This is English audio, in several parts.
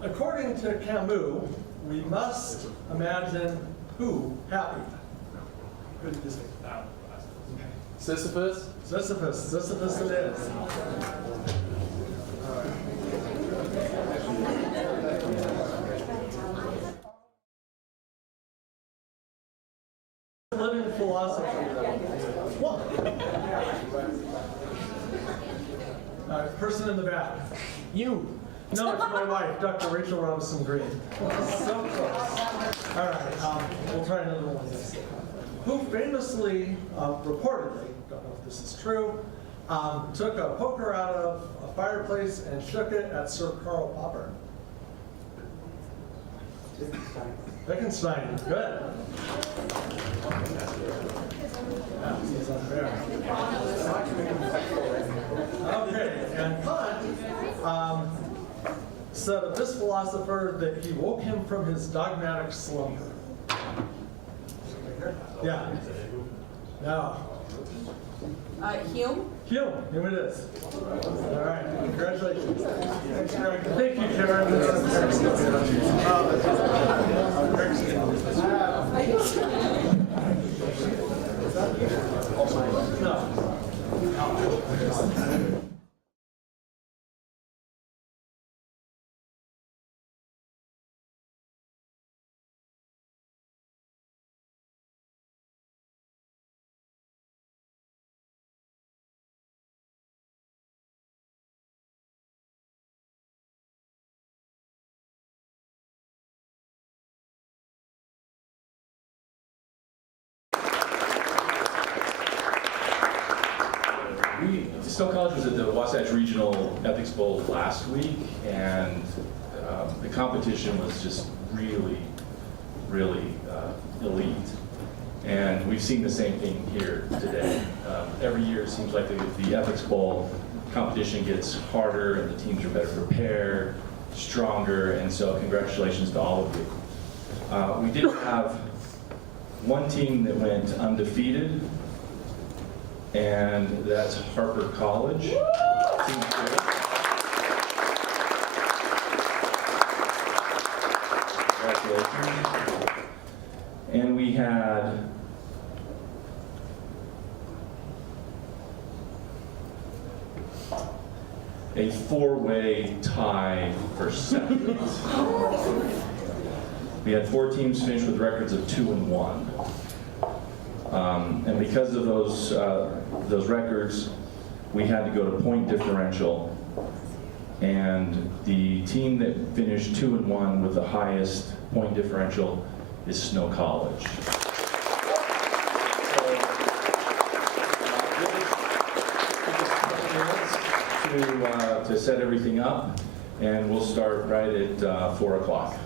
According to Camus, we must imagine who happy? Who did you say? Sisyphus? Sisyphus it is. Living philosophy. What? Person in the back. You. No, it's my wife, Dr. Rachel Robinson Green. So close. All right, we'll try another one. Who famously, reportedly, don't know if this is true, took a poker out of a fireplace and shook it at Sir Karl Popper? Wittgenstein. Good. Yeah, he's unfair. Okay, and Kant said of this philosopher that he woke him from his dogmatic slumber. Yeah. No. Hume? Hume it is. All right, congratulations. Thank you, Karen. No. Stowe College was at the Wasatch Regional Ethics Bowl last week, and the competition was just really elite. And we've seen the same thing here today. Every year it seems like the Ethics Bowl competition gets harder and the teams are better prepared, stronger, and so congratulations to all of you. We did have one team that went undefeated, and that's Harper College. Team three. Congratulations. And we had a four-way tie for second. We had 4 teams finish with records of 2-1. And because of those records, we had to go to point differential, and the team that finished 2-1 with the highest point differential is Stowe College. So, to set everything up, and we'll start right at 4 o'clock.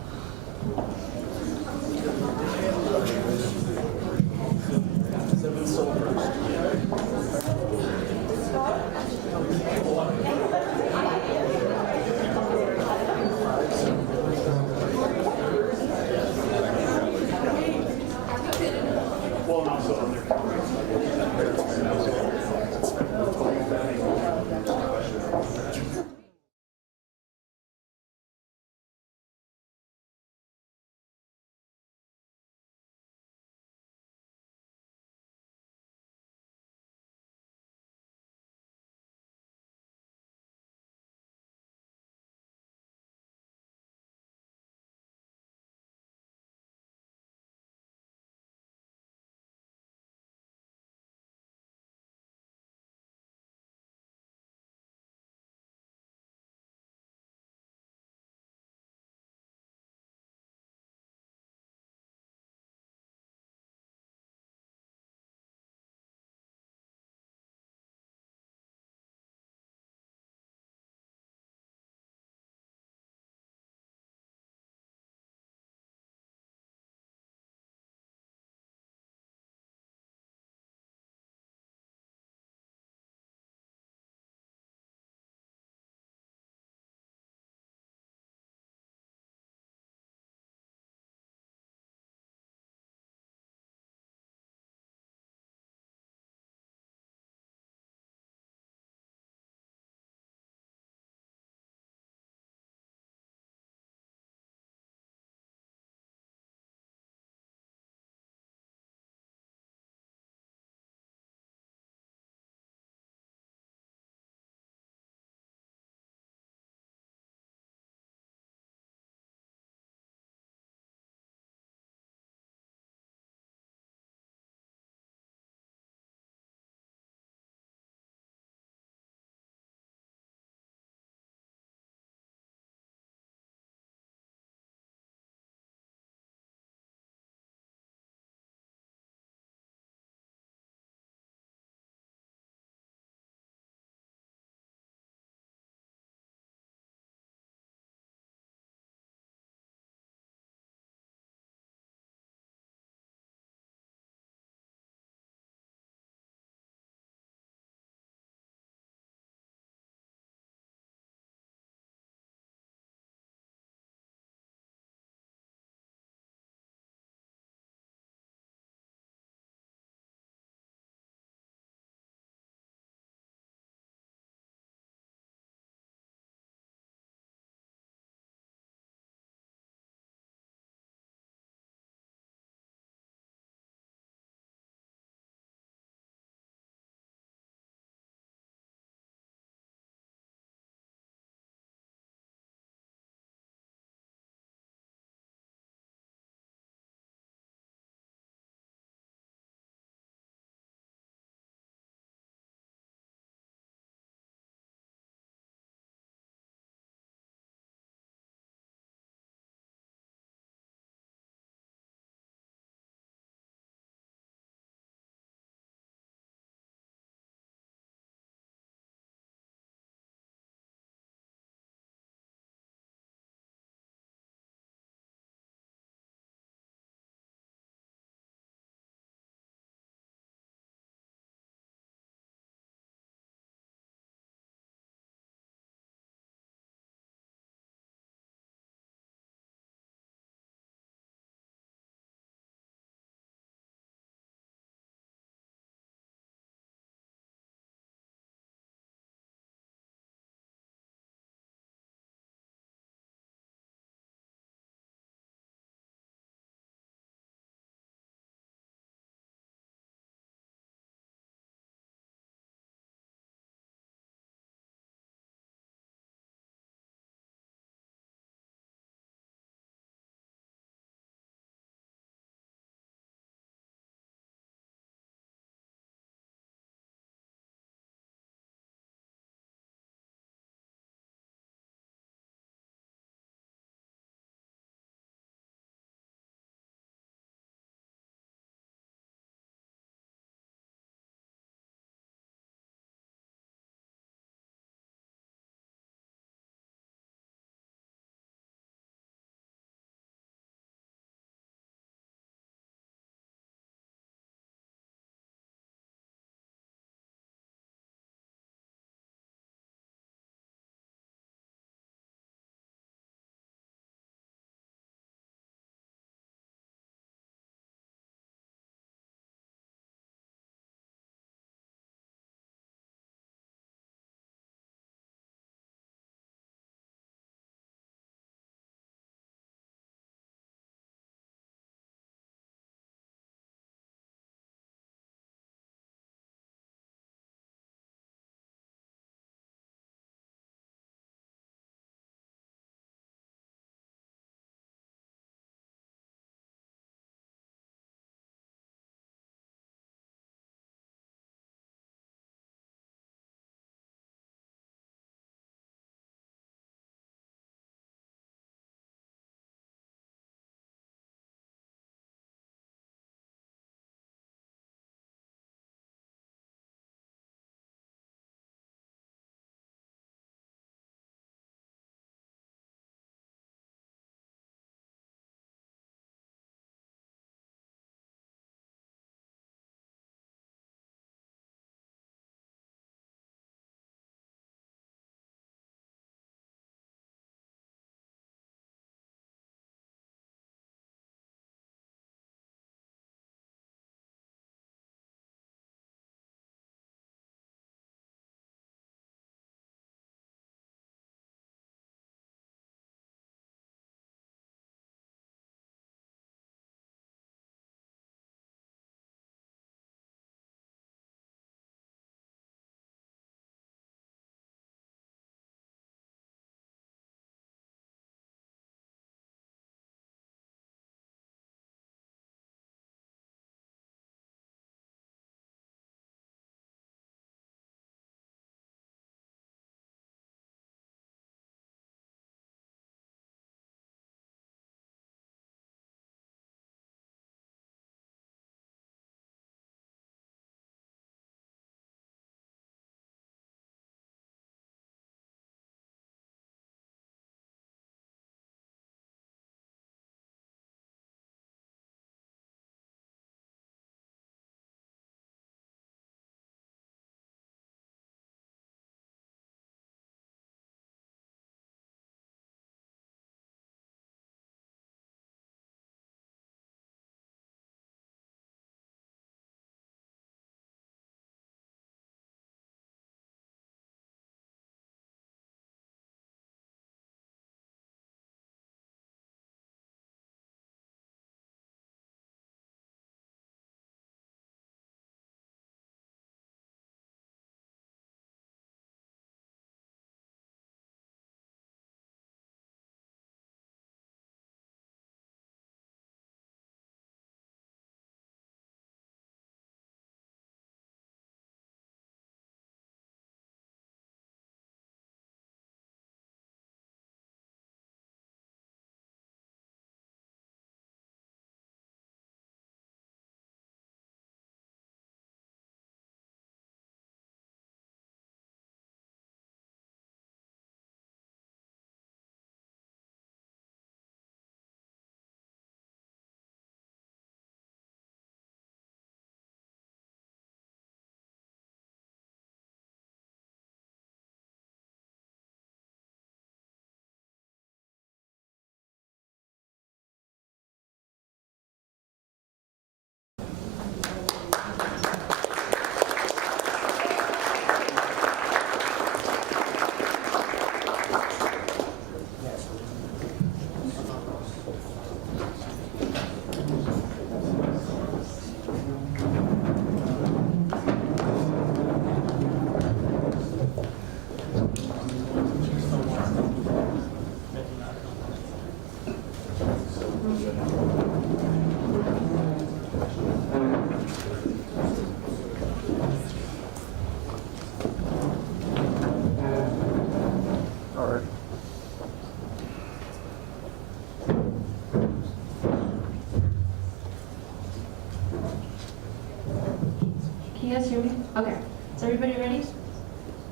Okay, is everybody ready?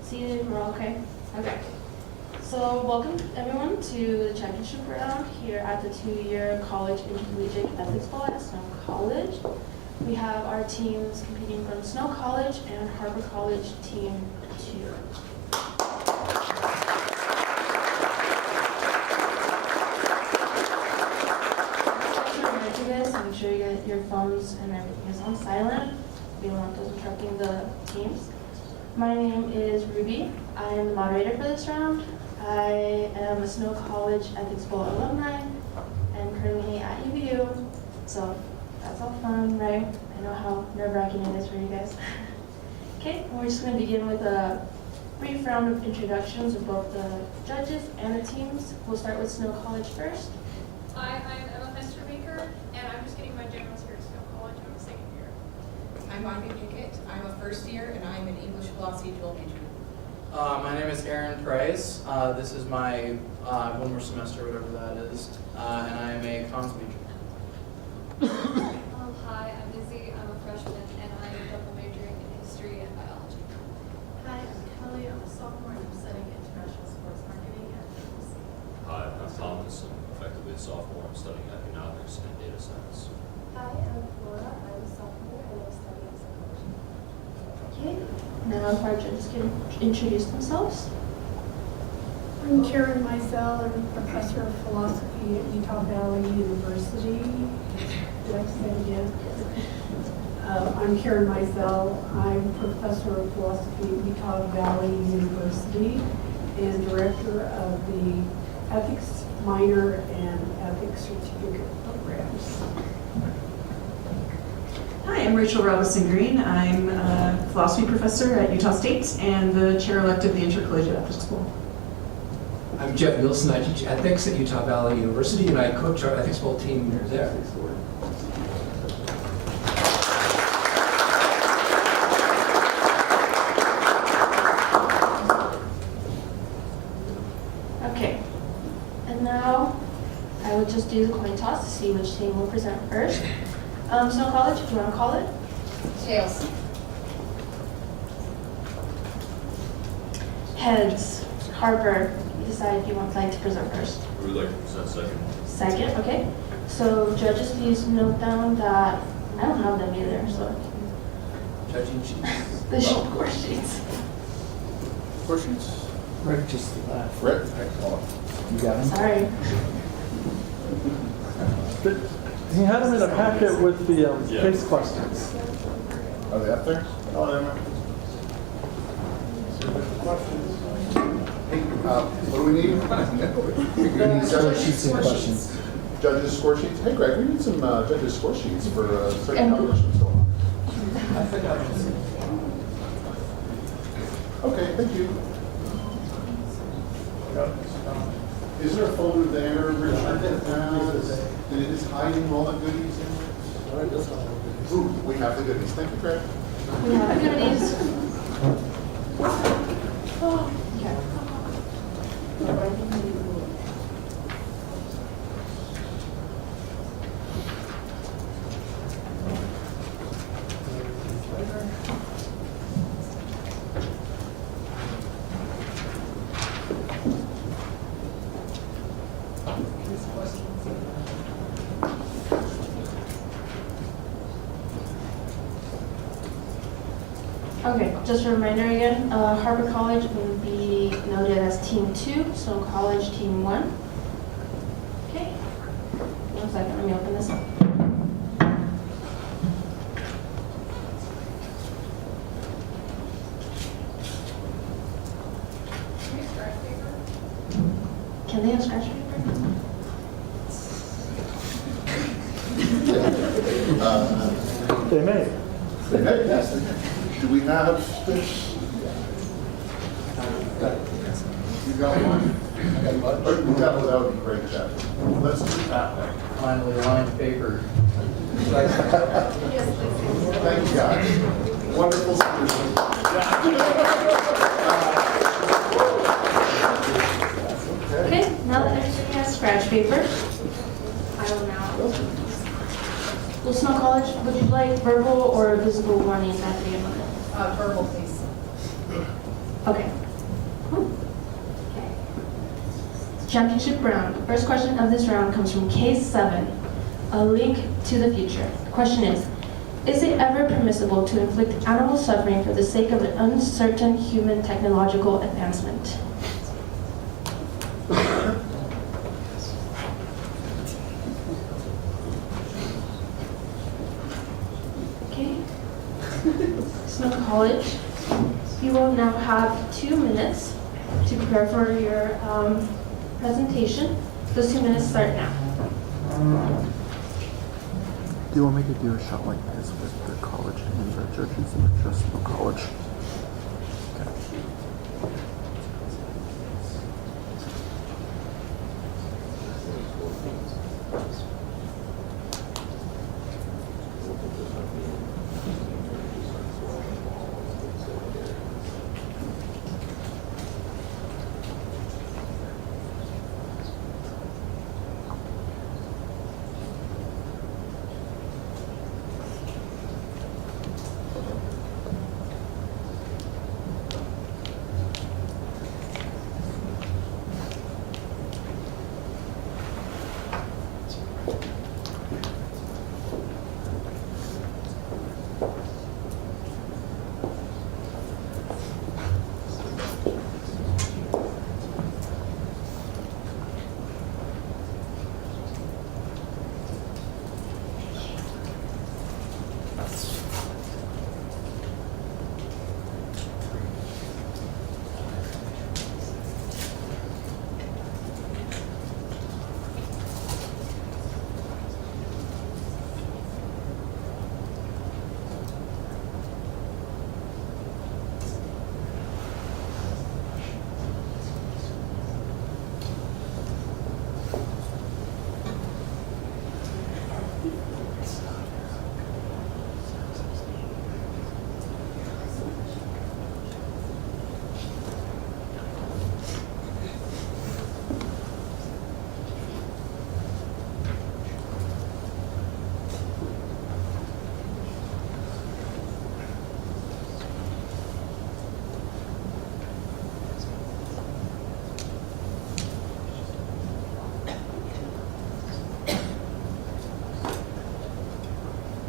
Seated, we're all okay? Okay. So welcome everyone to the championship round here at the 2-year college intercollegiate ethics ball at Snow College. We have our teams competing from Snow College and Harbor College Team 2. Make sure you get your phones and everything is on silent. We don't want those interrupting the teams. My name is Ruby. I am the moderator for this round. I am a Snow College Ethics Bowl alumni and currently at UVU. So that's all fun, right? I know how nerve-wracking it is for you guys. Okay, we're just going to begin with a brief round of introductions of both the judges and the teams. We'll start with Snow College first. Hi, I'm Emma Hestermaker, and I'm just getting my generals here at Snow College. I'm a second year. I'm Monica Duquette. I'm a first year and I'm an English philosophy dual major. My name is Aaron Price. This is my one more semester, whatever that is, and I am a comms major. Hi, I'm Izzy. I'm a freshman, and I'm double majoring in history and biology. Hi, I'm Kelly. I'm a sophomore and I'm studying international sports marketing at UC. Hi, I'm Thomas. I'm effectively a sophomore. I'm studying economics and data science. Hi, I'm Flora. I'm a sophomore and I'm studying psychology. Okay, now our judges can introduce themselves. I'm Karen Mizell. I'm a professor of philosophy at Utah Valley University. Did I say it again? I'm Karen Mizell. I'm professor of philosophy at Utah Valley University and director of the ethics minor and ethics certificate programs. Hi, I'm Rachel Robinson Green. I'm a philosophy professor at Utah State and the chair-elect of the Intercollegiate Ethics Bowl. I'm Jeff Wilson. I teach ethics at Utah Valley University, and I coach our ethics bowl team there. Okay, and now I will just do the coin toss to see which team will present first. Snow College, if you want to call it. Tails. Heads. Harper, you decide if you would like to present first. We would like to present second. Second, okay. So judges, please note down that I don't have them either, so Judging sheets. the score sheets. Score sheets? Right, just the left. Right. You got him? Sorry. He had them in a packet with the Yeah. case questions. Are they up there? Oh, they're not. Hey, what do we need? We need Score sheets and questions. judges' score sheets. Hey, Greg, we need some judges' score sheets for certain competitions going on. Okay, thank you. Is there a folder there, Richard, that is hiding all the goodies in it? Ooh, we have the goodies. Thank you, Greg. We have activities. Oh, okay. Okay, just a reminder again, Harbor College will be noted as Team 2, so College Team 1. Okay, 1 second, let me open this up. Can we scratch paper? Can they have scratch paper? They may. Hey, yes. Do we have this? You got one? That would be great, Jeff. Let's do that one. Finally, lined paper. Thank you, guys. Wonderful solution. Okay, now that everybody has scratch paper, I will now Well, Snow College, would you like verbal or visible warnings at the end of it? verbal, please. Okay. Okay. Championship round. The first question of this round comes from K7, a link to the future. The question is it ever permissible to inflict animal suffering for the sake of an uncertain human technological advancement? Okay. Snow College, you will now have 2 minutes to prepare for your presentation. Those 2 minutes start now. Do you want me to do a shot like this with the college and the churches or just the college? Okay.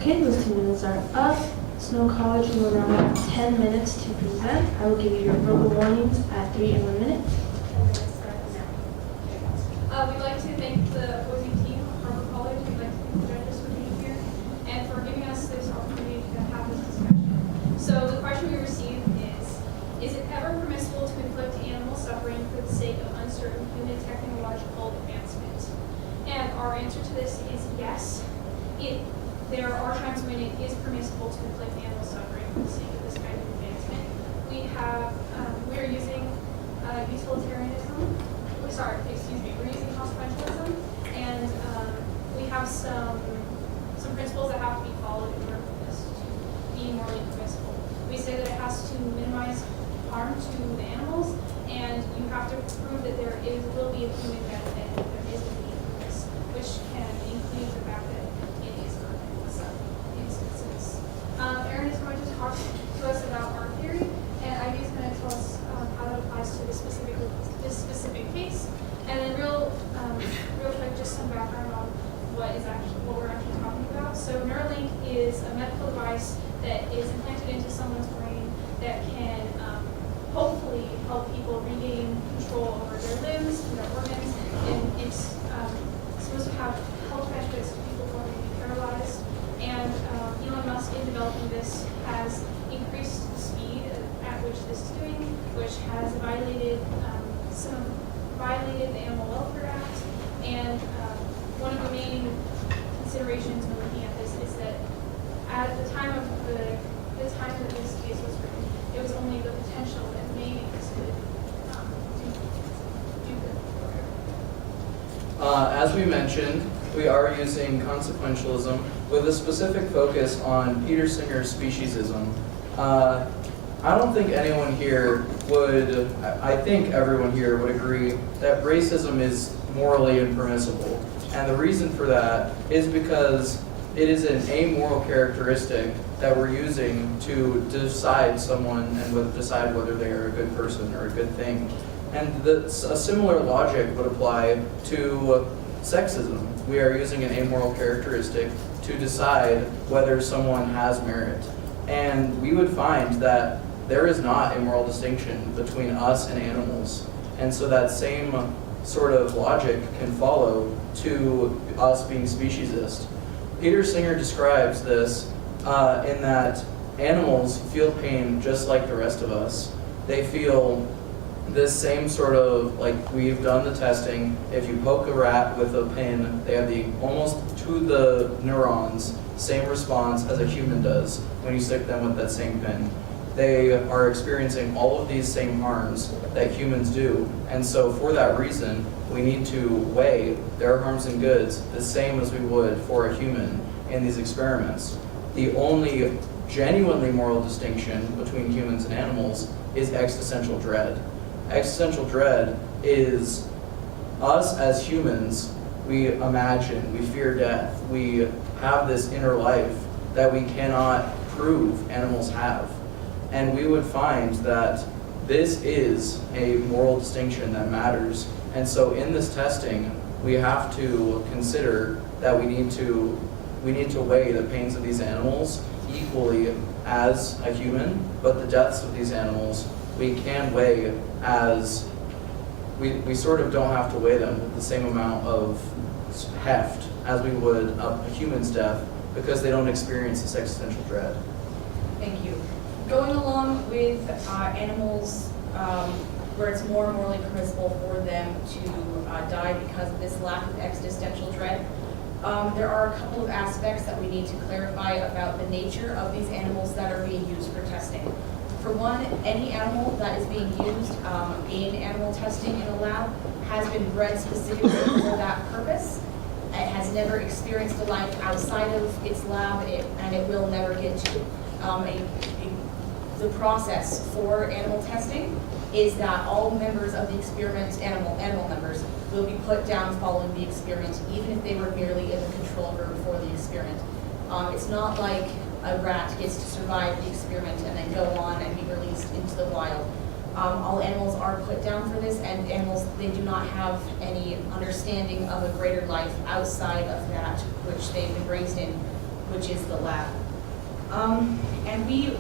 Okay, those 2 minutes are up. Snow College, you will now have 10 minutes to present. I will give you your verbal warnings at 3 and 1 minute. We'd like to thank the opposing team of Harvard College. We'd like to thank the judges for being here and for giving us this opportunity to have this discussion. So the question we received is it ever permissible to inflict animal suffering for the sake of uncertain human technological advancement? And our answer to this is yes. There are times when it is permissible to inflict animal suffering for the sake of this kind of advancement. We're using utilitarianism. We're using consequentialism, and we have some principles that have to be followed in order for this to be morally permissible. We say that it has to minimize harm to the animals, and you have to prove that will be a human benefit, and there is a need for this, which can include the fact that it is in some instances. Erin is going to talk to us about our theory, and Ivy is going to tell us how that applies to this specific case. And then real quick, just some background on what we're actually talking about. So Neuralink is a medical device that is implanted into someone's brain that can hopefully help people regain control over their limbs and their organs. And it's supposed to have health benefits to people who are maybe paralyzed. And Elon Musk, in developing this, has increased the speed at which this is doing, which has violated the Animal Welfare Act. And one of the main considerations when looking at this is that at the time that this case was written, it was only the potential that maybe this could do good for her. As we mentioned, we are using consequentialism with a specific focus on Peter Singer's speciesism. I don't think anyone here I think everyone here would agree that racism is morally impermissible. And the reason for that is because it is an amoral characteristic that we're using to decide someone and decide whether they are a good person or a good thing. And a similar logic would apply to sexism. We are using an amoral characteristic to decide whether someone has merit. And we would find that there is not a moral distinction between us and animals. And so that same sort of logic can follow to us being speciesist. Peter Singer describes this in that animals feel pain just like the rest of us. They feel this same sort of, like we've done the testing, if you poke a rat with a pin, they have the almost to the neurons same response as a human does when you stick them with that same pin. They are experiencing all of these same harms that humans do. And so for that reason, we need to weigh their harms and goods the same as we would for a human in these experiments. The only genuinely moral distinction between humans and animals is existential dread. Existential dread is us as humans, we imagine, we fear death, we have this inner life that we cannot prove animals have. And we would find that this is a moral distinction that matters. And so in this testing, we have to consider that we need to weigh the pains of these animals equally as a human, but the deaths of these animals we can weigh as, we sort of don't have to weigh them with the same amount of heft as we would a human's death because they don't experience this existential dread. Thank you. Going along with animals where it's more morally permissible for them to die because of this lack of existential dread, there are a couple of aspects that we need to clarify about the nature of these animals that are being used for testing. For one, any animal that is being used in animal testing in a lab has been bred specifically for that purpose. It has never experienced a life outside of its lab, and it will never get to. The process for animal testing is that all members of the experiment, animal members, will be put down following the experiment, even if they were merely in the control group for the experiment. It's not like a rat gets to survive the experiment and then go on and be released into the wild. All animals are put down for this, and animals, they do not have any understanding of a greater life outside of that which they've been raised in, which is the lab. And we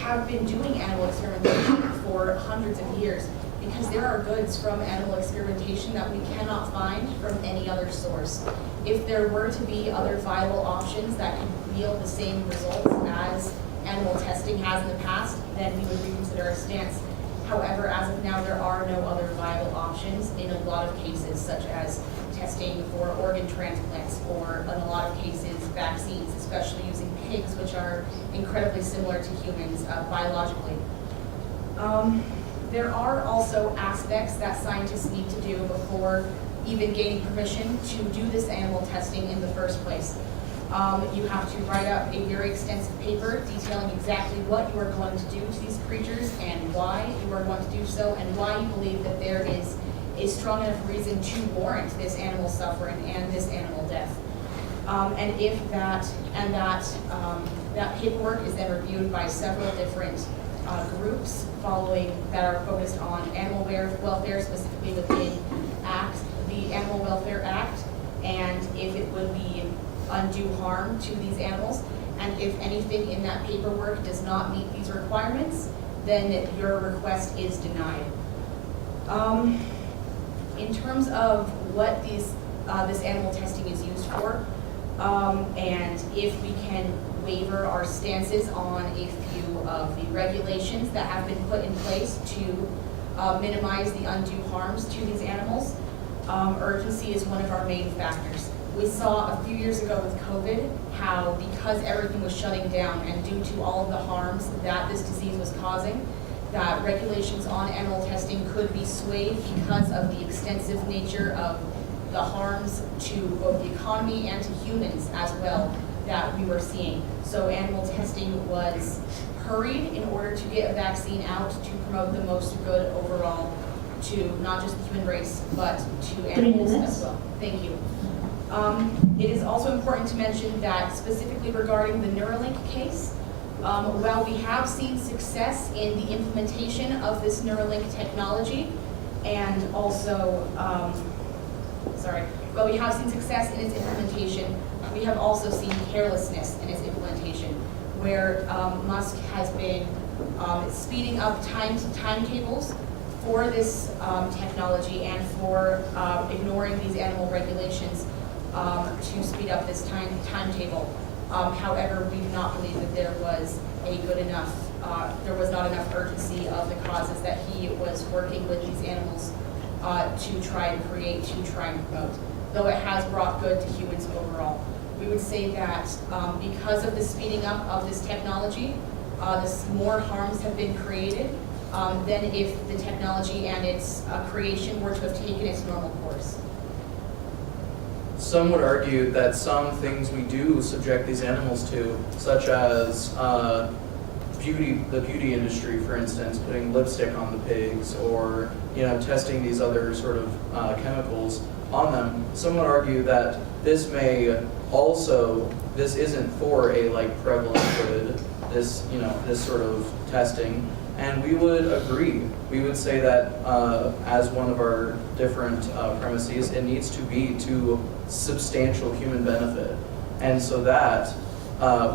have been doing animal experimentation for hundreds of years because there are goods from animal experimentation that we cannot find from any other source. If there were to be other viable options that could yield the same results as animal testing has in the past, then we would reconsider our stance. However, as of now, there are no other viable options in a lot of cases, such as testing for organ transplants, or in a lot of cases, vaccines, especially using pigs, which are incredibly similar to humans biologically. There are also aspects that scientists need to do before even gaining permission to do this animal testing in the first place. You have to write up a very extensive paper detailing exactly what you are going to do to these creatures and why you are going to do so, and why you believe that there is a strong enough reason to warrant this animal suffering and this animal death. And if that paperwork is then reviewed by several different groups that are focused on animal welfare, specifically within the Animal Welfare Act, and if it would be undue harm to these animals, and if anything in that paperwork does not meet these requirements, then your request is denied. In terms of what this animal testing is used for, and if we can waiver our stances on a few of the regulations that have been put in place to minimize the undue harms to these animals, urgency is one of our main factors. We saw a few years ago with COVID how, because everything was shutting down and due to all of the harms that this disease was causing, that regulations on animal testing could be swayed because of the extensive nature of the harms to both the economy and to humans as well that we were seeing. So animal testing was hurried in order to get a vaccine out to promote the most good overall to not just the human race, but to animals as well. Thank you. It is also important to mention that specifically regarding the Neuralink case, While we have seen success in the implementation of this Neuralink technology, and also, while we have seen success in its implementation, we have also seen carelessness in its implementation, where Musk has been speeding up timetables for this technology and for ignoring these animal regulations to speed up this timetable. However, we do not believe that there was not enough urgency of the causes that he was working with these animals to try and create, to try and promote, though it has brought good to humans overall. We would say that because of the speeding up of this technology, more harms have been created than if the technology and its creation were to have taken its normal course. Some would argue that some things we do subject these animals to, such as the beauty industry, for instance, putting lipstick on the pigs, or testing these other sort of chemicals on them. Some would argue that this isn't for a prevalent good, this sort of testing. And we would agree. We would say that as one of our different premises, it needs to be to substantial human benefit. And so that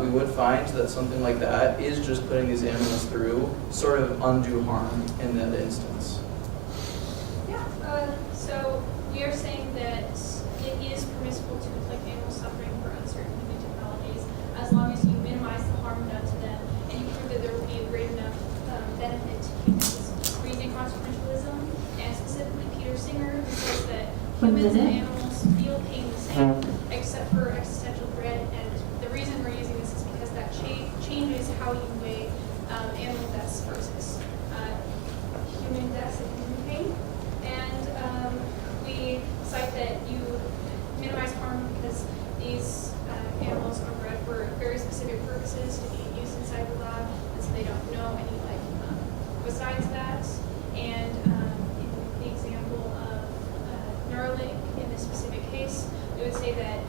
we would find that something like that is just putting these animals through sort of undue harm in that instance. Yeah, so we are saying that it is permissible to inflict animal suffering for uncertain human technologies as long as you minimize the harm done to them and you prove that there will be a great enough benefit to humans. We're using consequentialism, and specifically Peter Singer, who says that humans and animals feel pain the same, except for existential dread. And the reason we're using this is because that changes how you weigh animal deaths versus human deaths and human pain. And we cite that you minimize harm because these animals are bred for very specific purposes to be used inside the lab, and so they don't know any besides that. And in the example of Neuralink, in this specific case, we would say that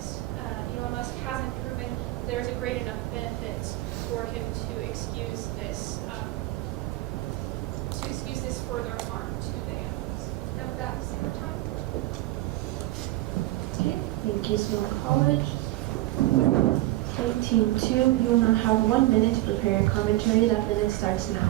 Elon Musk hasn't proven there's a great enough benefit for him to excuse this further harm to the animals. And with that, same time. Okay, thank you, Sonoma College. Okay, Team 2, you will now have 1 minute to prepare your commentary. That minute starts now.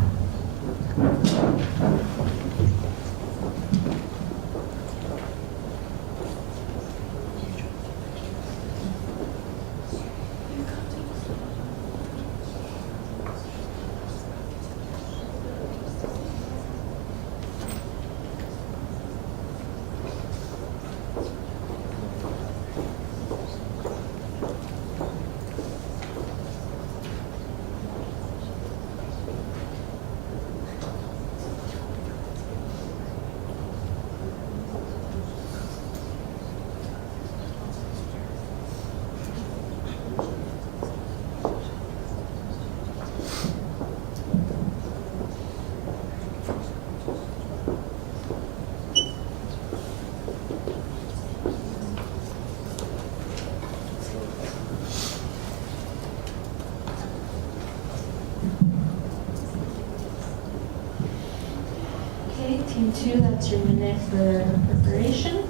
Okay, Team 2, that's your minute for preparation.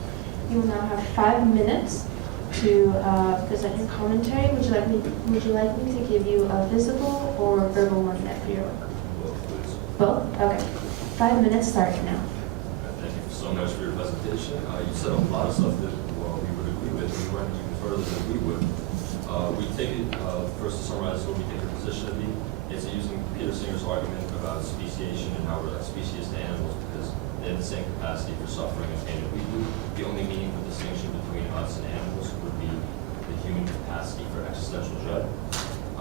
You will now have 5 minutes to present your commentary. Would you like me to give you a visible or verbal 1 minute for your work? Both? Okay. 5 minutes starting now. Thank you so much for your presentation. You said a lot of stuff that we would agree with. We went even further than we would. We take it, first to summarize what we think the position to be. It's using Peter Singer's argument about speciation and how we're species to animals because they have the same capacity for suffering and pain that we do. The only meaningful distinction between us and animals would be the human capacity for existential dread.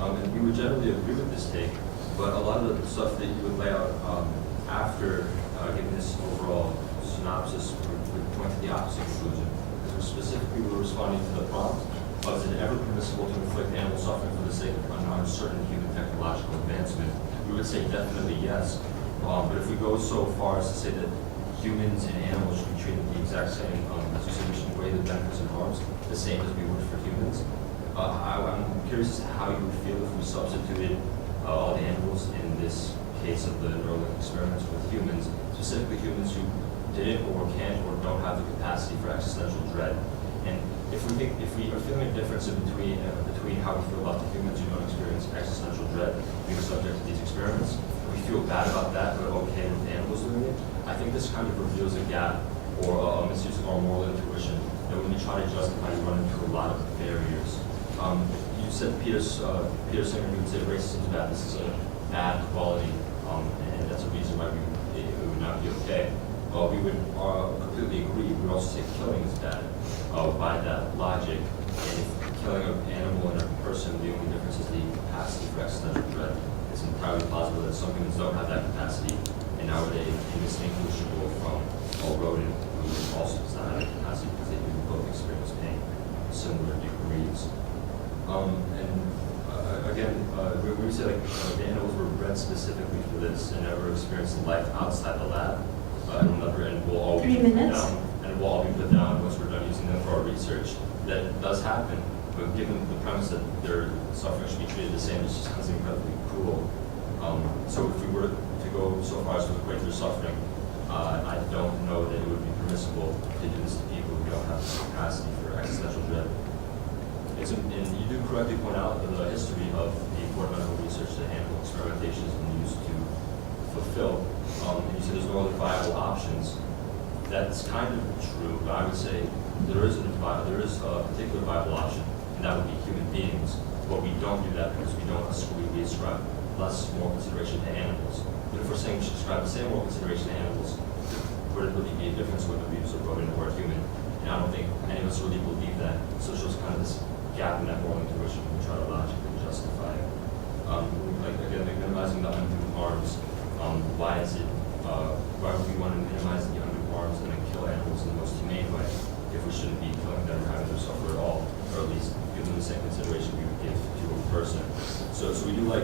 And we would generally agree with this take, but a lot of the stuff that you would lay out after giving this overall synopsis would point to the opposite conclusion. Because specifically, we're responding to the prompt of is it ever permissible to inflict animal suffering for the sake of an uncertain human technological advancement? We would say definitely yes. But if we go so far as to say that humans and animals should be treated the exact same, as you said, we should weigh the benefits and harms the same as we would for humans. I'm curious as to how you would feel if we substituted all the animals in this case of the neural experiments with humans, specifically humans who didn't or can't or don't have the capacity for existential dread. And if we are feeling a difference in between how we feel about the humans who don't experience existential dread being subject to these experiments, we feel bad about that, but okay with animals doing it, I think this kind of reveals a gap or a misuse of our moral intuition that when we try to justify, we run into a lot of barriers. You said Peter Singer, you would say racism is bad. This is a bad quality, and that's a reason why it would not be okay. We would completely agree. We would also say killing is bad by that logic. And if killing an animal and a person, the only difference is the capacity for existential dread. It's entirely possible that some humans don't have that capacity, and nowadays indistinguishable from a rodent who also does not have that capacity because they do both experience pain in similar degrees. Again, we say like the animals were bred specifically for this and never experienced life outside the lab. And we'll all be 3 minutes. we'll all be put down once we're done using them for our research. That does happen, but given the premise that their suffering should be treated the same, it just sounds incredibly cruel. So if we were to go so far as to equate their suffering, I don't know that it would be permissible to do this to people who don't have the capacity for existential dread. And you do correctly point out the history of the medical research that animal experimentation has been used to fulfill. And you said there's no other viable options. That's kind of true, but I would say there is a particular viable option, and that would be human beings. But we don't do that because we ascribe less moral consideration to animals. But if we're saying we should ascribe the same moral consideration to animals, would it really be a difference whether we use a rodent or a human? And I don't think any of us really believe that. So it shows kind of this gap in that moral intuition when we try to logically justify it. Again, minimizing the undue harms. Why would we want to minimize the undue harms and then kill animals in the most humane way if we shouldn't be killing them or having them suffer at all, or at least give them the same consideration we would give to a person? So we do we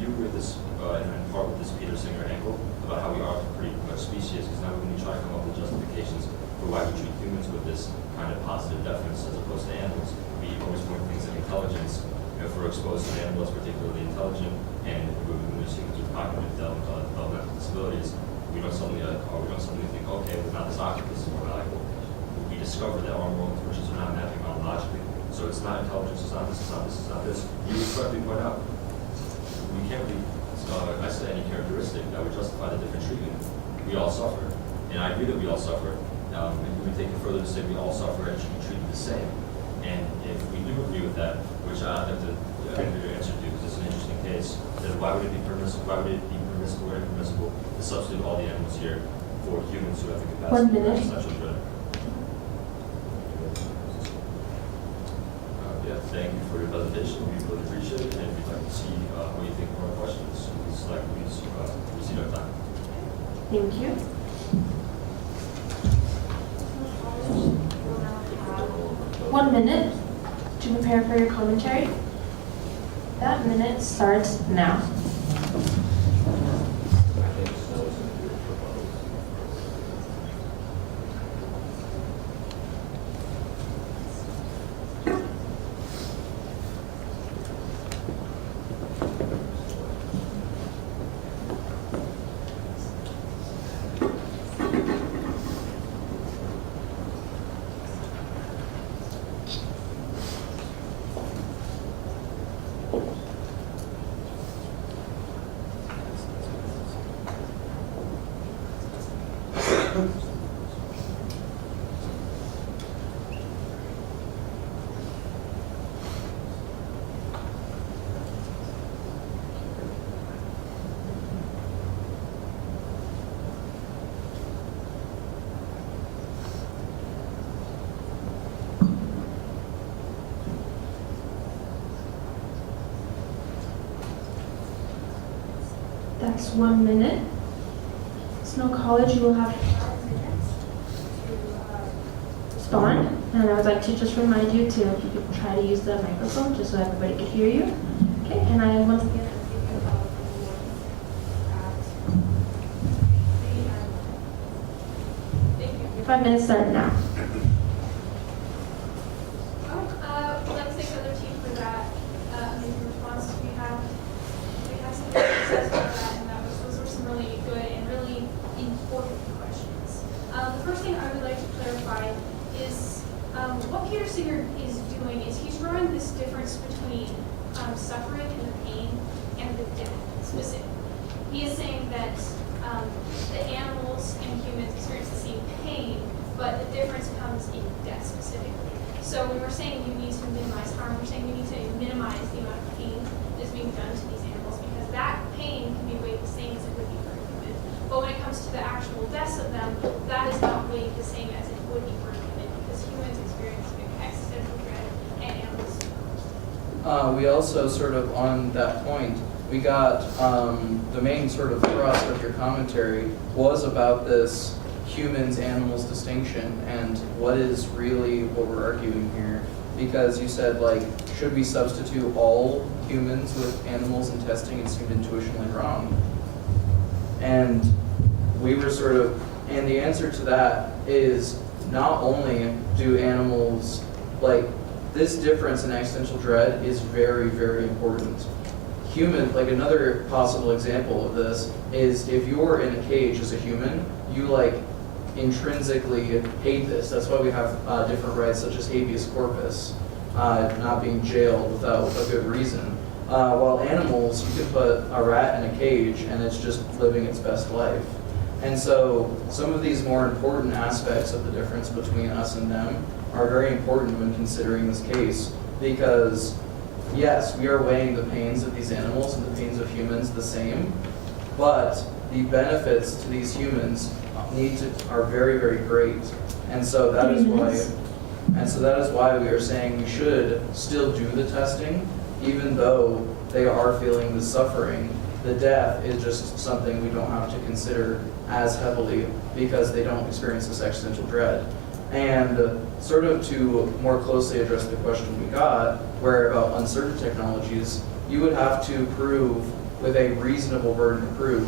do agree with this in part with this Peter Singer angle about how we are pretty much species, because now when we try to come up with justifications for why we treat humans with this kind of positive deference as opposed to animals, we always point things like intelligence. If we're exposed to an animal that's particularly intelligent, and we're humans with cognitive developmental disabilities, we don't suddenly think, okay, well now this octopus is more valuable. We discover that our moral intuitions are not mapping chronologically. So it's not intelligence, it's not this, it's not this, it's not this. You correctly point out, we can't really isolate any characteristic that would justify the different treatment. We all suffer, and I agree that we all suffer. And we take it further to say we all suffer and should be treated the same. And if we do agree with that, which I'd like to hear your answer to, because it's an interesting case, then why would it be permissible? Why would it be permissible or impermissible to substitute all the animals here for humans who have the capacity 1 minute. for existential dread? Thank you for your presentation. We really appreciate it, and we'd like to see what you think more questions. Please receive our time. Thank you. 1 minute to prepare for your commentary. That minute starts now. That's 1 minute. Snow College, you will have 5 minutes to respond. And I would like to just remind you to try to use the microphone just so everybody could hear you. Okay, and I once again your 5 minutes start now. We'd like to thank the other team for that amazing response we have. We Singer is doing is he's drawing this difference between suffering and the pain and the death specifically. He is saying that the animals and humans experience the same pain, but the difference comes in death specifically. So when we're saying you need to minimize harm, we're saying we need to minimize the amount of pain that's being done to these animals, because that pain can be weighed the same as it would be for a human. But when it comes to the actual deaths of them, that is not weighed the same as it would be for a human, because humans experience existential dread and animals. We also sort of, on that point, we got the main sort of thrust of your commentary was about this humans animals distinction and what is really what we're arguing here, because you said, like, should we substitute all humans with animals in testing? It seemed intuitionally wrong. And we were sort of, and the answer to that is not only do animals, like, this difference in existential dread is very, very important. Human, like, another possible example of this is if you're in a cage as a human, you, like, intrinsically hate this. That's why we have different rights such as habeas corpus, not being jailed without a good reason. While animals, you could put a rat in a cage and it's just living its best life. And so some of these more important aspects of the difference between us and them are very important when considering this case, because yes, we are weighing the pains of these animals and the pains of humans the same, but the benefits to these humans are very, very great. And so that is why we are saying we should still do the testing, even though they are feeling the suffering. The death is just something we don't have to consider as heavily because they don't experience this existential dread. And sort of to more closely address the question we got, where about uncertain technologies, you would have to prove with a reasonable burden of proof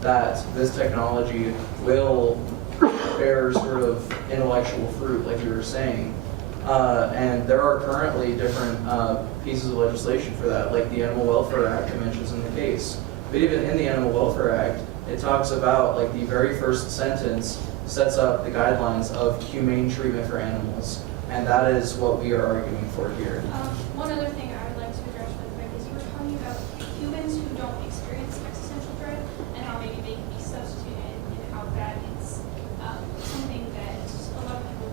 that this technology will bear sort of intellectual fruit, like you were saying. And there are currently different pieces of legislation for that, like the Animal Welfare Act it mentions in the case. But even in the Animal Welfare Act, it talks about, like, the very first sentence sets up the guidelines of humane treatment for animals. And that is what we are arguing for here. One other thing I would like to address really quick is you were talking about humans who don't experience existential dread and how maybe they can be substituted and how that is something that a lot of people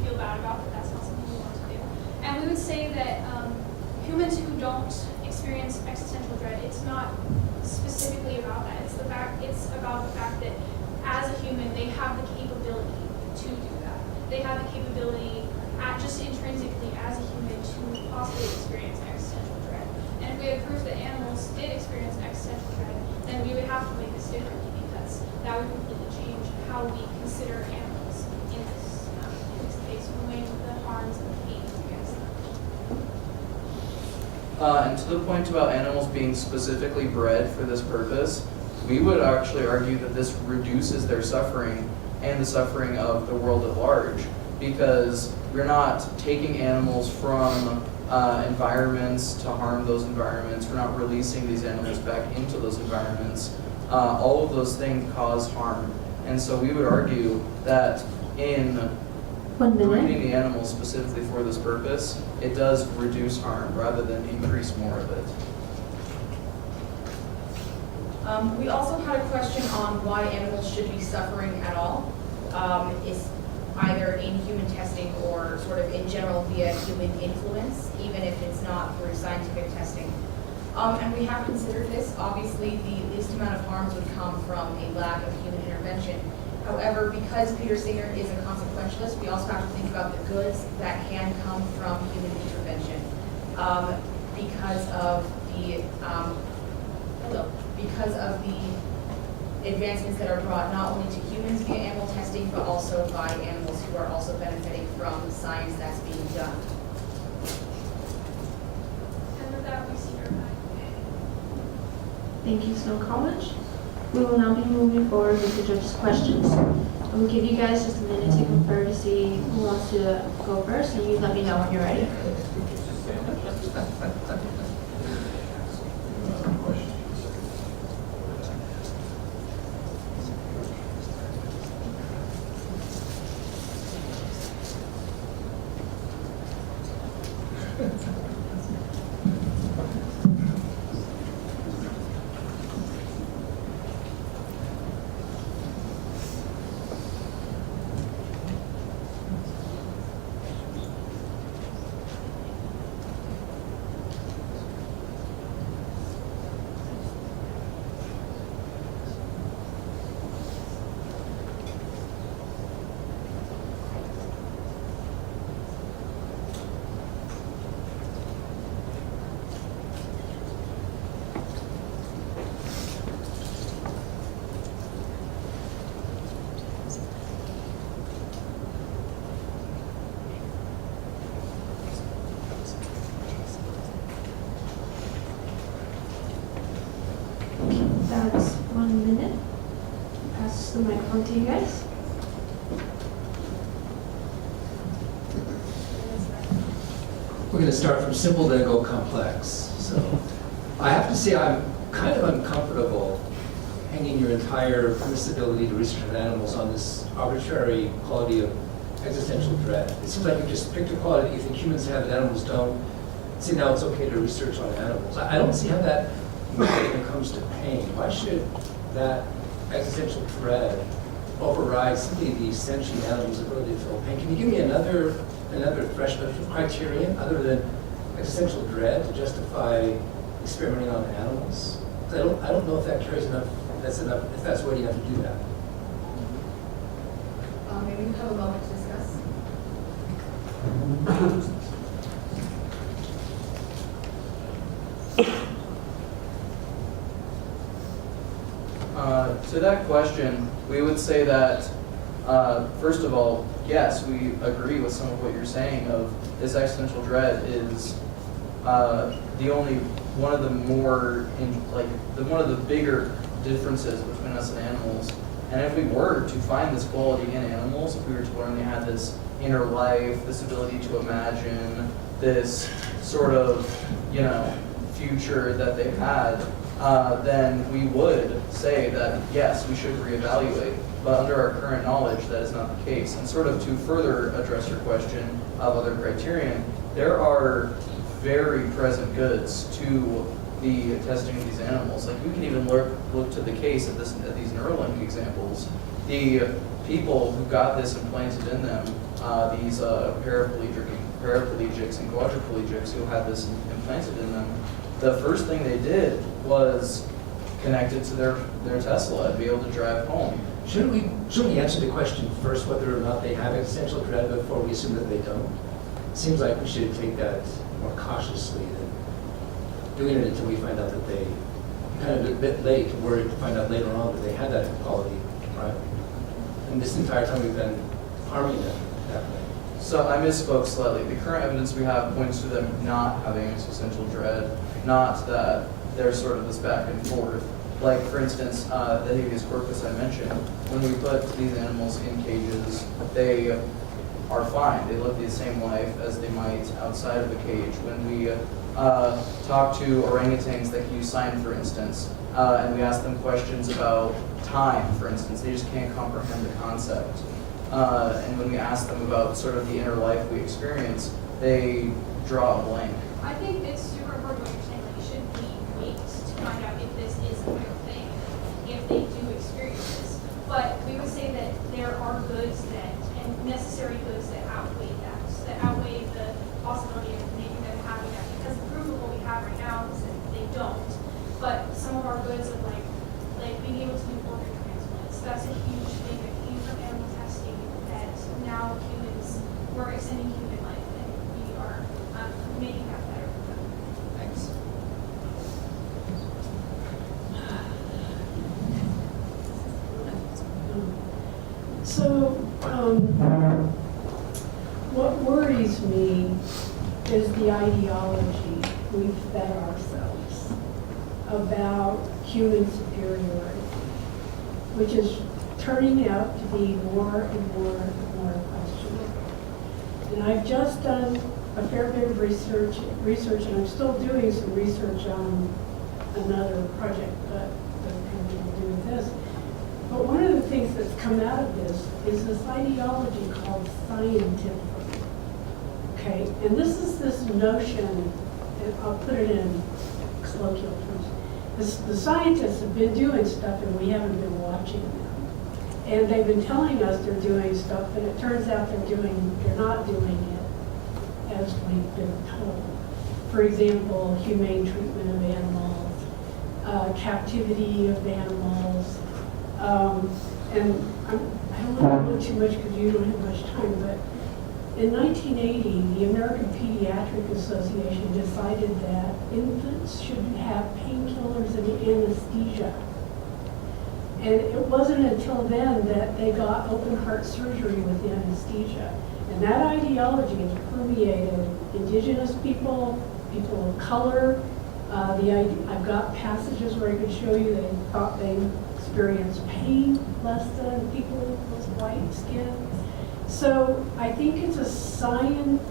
feel bad about, but that's not something we want to do. And we would say that humans who don't experience existential dread, it's not specifically about that. It's about the fact that as a human, they have the capability to do that. They have the capability, just intrinsically as a human, to possibly experience existential dread. And if we had proof that animals did experience existential dread, then we would have to make this differently, because that would completely change how we consider animals in this case, when weighing the harms and the pains against them. And to the point about animals being specifically bred for this purpose, we would actually argue that this reduces their suffering and the suffering of the world at large, because we're not taking animals from environments to harm those environments. We're not releasing these animals back into those environments. All of those things cause harm. And so we would argue that in breeding the animals specifically for this purpose, it does reduce harm rather than increase more of it. We also had a question on why animals should be suffering at all, is either in human testing or sort of in general via human influence, even if it's not through scientific testing. And we have considered this. Obviously, the least amount of harms would come from a lack of human intervention. However, because Peter Singer is a consequentialist, we also have to think about the goods that can come from human intervention. Because of the advancements that are brought not only to humans via animal testing, but also by animals who are also benefiting from science that's being done. And with that, we see our time. Thank you so much. We will now be moving forward with the judges' questions. I will give you guys just a minute to confer to see who wants to go first, and you let me know when you're ready. That's 1 minute. Pass the microphone to you guys. We're going to start from simple, then go complex. So I have to say I'm kind of uncomfortable hanging your entire permissibility to research on animals on this arbitrary quality of existential dread. It seems like you just picked a quality that you think humans have and animals don't. See, now it's okay to research on animals. I don't see how that when it comes to pain. Why should that existential dread override simply the sentient animal's ability to feel pain? Can you give me another threshold criterion other than existential dread to justify experimenting on animals? I don't know if that carries enough. That's enough. If that's weighty enough to do that. Maybe we have a moment to discuss. To that question, we would say that, first of all, yes, we agree with some of what you're saying of this existential dread is the only one of the more, one of the bigger differences between us and animals. And if we were to find this quality in animals, if we were to learn they had this inner life, this ability to imagine, this sort of, future that they had, then we would say that, yes, we should reevaluate. But under our current knowledge, that is not the case. And sort of to further address your question of other criterion, there are very present goods to the testing of these animals. Like we can even look to the case of these Neuralink examples. The people who got this implanted in them, these paraplegics and quadriplegics who had this implanted in them, the first thing they did was connect it to their Tesla and be able to drive home. Shouldn't we answer the question first whether or not they have existential dread before we assume that they don't? It seems like we should take that more cautiously than doing it until we find out that they kind of a bit late, worried to find out later on that they had that quality, right? And this entire time we've been harming them that way. So I misspoke slightly. The current evidence we have points to them not having existential dread, not that there's sort of this back and forth. Like, for instance, the habeas corpus I mentioned, when we put these animals in cages, they are fine. They live the same life as they might outside of the cage. When we talk to orangutans that can use sign, for instance, and we ask them questions about time, for instance, they just can't comprehend the concept. And when we ask them about sort of the inner life we experience, they draw a blank. I think it's super important what you're saying, like, should we wait to find out if this is a real thing, if they do experience this? But we would say that there are goods that, and necessary goods that outweigh the possibility of making them having that, because the proof of what we have right now is that they don't. But some of our goods of like being able to do organ transplants, that's a huge thing that came from animal testing that now humans, we're extending human life and we are making that better for them. Thanks. So, what worries me is the ideology we've fed ourselves about human superiority, which is turning out to be more and more questionable. And I've just done a fair bit of research, and I'm still doing some research on another project that doesn't have anything to do with this. But one of the things that's come out of this is this ideology called scientific. Okay, and this is this notion, and I'll put it in colloquial terms. The scientists have been doing stuff and we haven't been watching them. And they've been telling us they're doing stuff, and it turns out they're not doing it as we've been told. For example, humane treatment of animals, captivity of animals, and I don't want to go too much because you don't have much time, but in 1980, the American Pediatric Association decided that infants should have painkillers and anesthesia. And it wasn't until then that they got open heart surgery with anesthesia. And that ideology has permeated indigenous people, people of color. I've got passages where I could show you they thought they experienced pain less than people with white skin. So I think it's a science,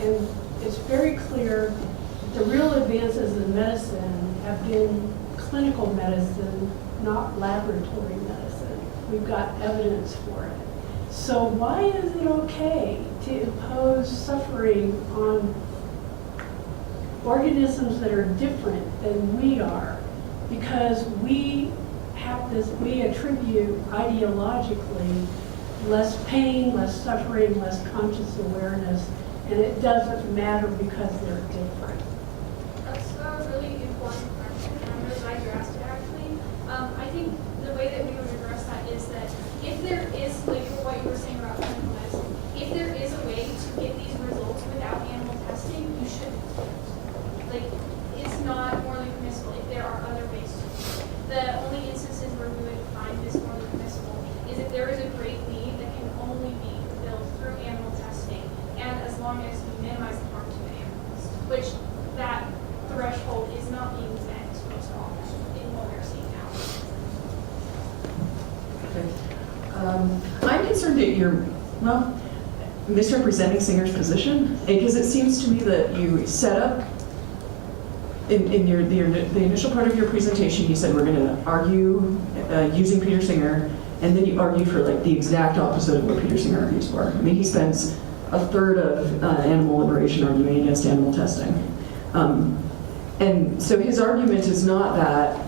and it's very clear the real advances in medicine have been clinical medicine, not laboratory medicine. We've got evidence for it. So why is it okay to impose suffering on organisms that are different than we are? Because we attribute ideologically less pain, less suffering, less conscious awareness, and it doesn't matter because they're different. That's a really important question, and I'm really glad you asked it actually. I think the way that we would address that is that if there is, like what you were saying about clinical medicine, if there is a way to get these results without animal testing, you should. Like, it's not morally permissible if there are other ways to do it. The only instances where we would find this morally permissible is if there is a great need that can only be fulfilled through animal testing, and as long as we minimize the harm to the animals, which that threshold is not being met most often in what we're seeing now. I'm concerned that you're, misrepresenting Singer's position, because it seems to me that you set up, in the initial part of your presentation, you said we're going to argue using Peter Singer, and then you argued for like the exact opposite of what Peter Singer argues for. I mean, he spends a third of animal liberation arguing against animal testing. And so his argument is not that,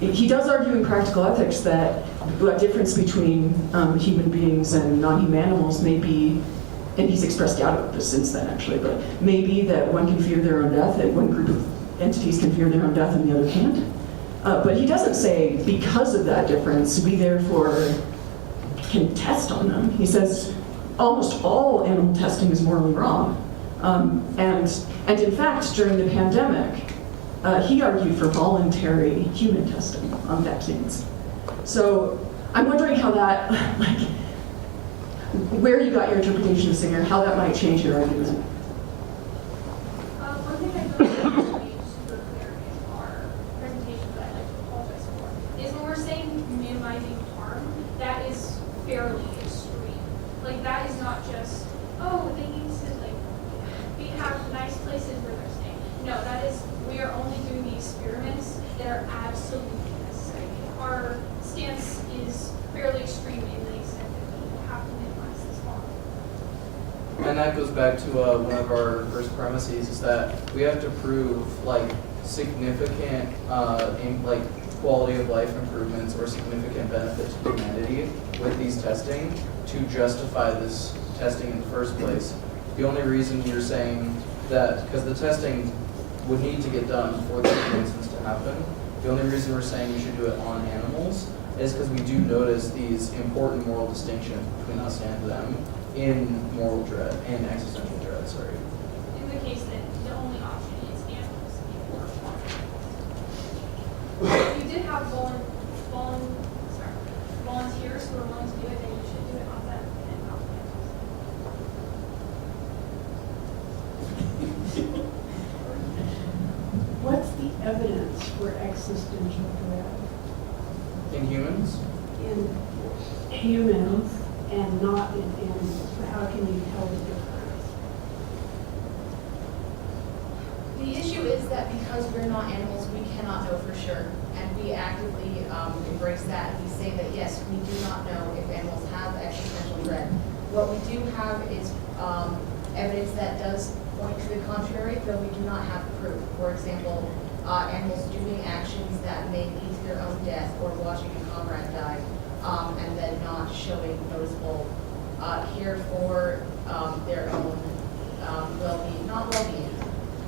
he does argue in practical ethics that a difference between human beings and non-human animals may be, and he's expressed doubt about this since then actually, but maybe that one can fear their own death, that one group of entities can fear their own death and the other can't. But he doesn't say because of that difference, we therefore can test on them. He says almost all animal testing is morally wrong. And in fact, during the pandemic, he argued for voluntary human testing on vaccines. So I'm wondering how that, like, where you got your interpretation of Singer, how that might change your argument. One thing I feel like needs to be super clear in our presentation that I'd like to apologize for is when we're saying minimizing harm, that is fairly extreme. Like, that is not just, oh, they need to have nice places where they're staying. No, that is, we are only doing the experiments that are absolutely necessary. Our stance is fairly extreme in the extent that we have to minimize this harm. And that goes back to one of our first premises, is that we have to prove like significant quality of life improvements or significant benefit to humanity with these testing to justify this testing in the first place. The only reason you're saying that, because the testing would need to get done for the instance to happen, the only reason we're saying we should do it on animals is because we do notice these important moral distinctions between us and them in moral dread and existential dread, sorry. In the case that the only option is animals before if you did have volunteers who are willing to do it, then you should do it on them and not animals. What's the evidence for existential dread? In humans? In humans and not in animals. How can you tell the difference? The issue is that because we're not animals, we cannot know for sure. And we actively embrace that. We say that yes, we do not know if animals have existential dread. What we do have is evidence that does point to the contrary, though we do not have proof. For example, animals doing actions that may lead to their own death or watching a comrade die, and then not showing noticeable care for their own well-being, not well-being,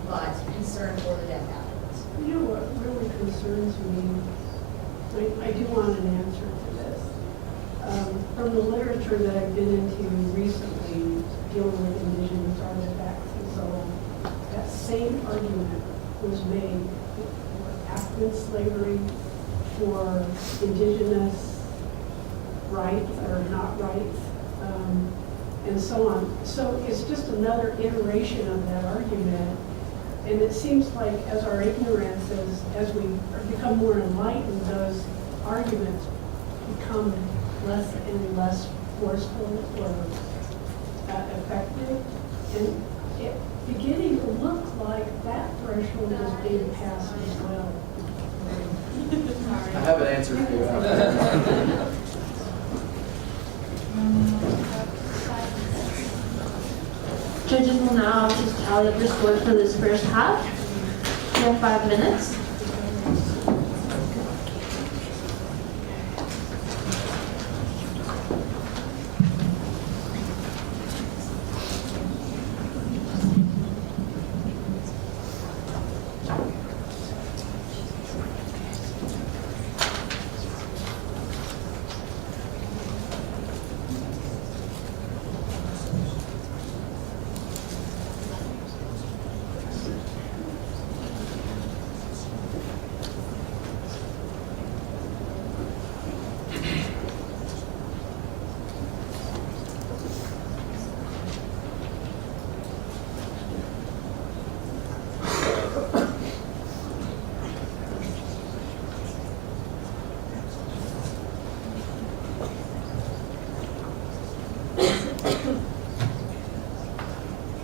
but concern for the death afterwards. You know what really concerns me? I do want an answer to this. From the literature that I've been into recently, dealing with indigenous artifacts and so on, that same argument was made for African slavery, for indigenous rights or not rights, and so on. So it's just another iteration of that argument. And it seems like as our ignorance, as we become more enlightened, those arguments become less and less forceful or effective. And it beginning to look like that threshold is being passed as well. I have an answer for you. Judges will now just tally up the scores for this first half. You have 5 minutes.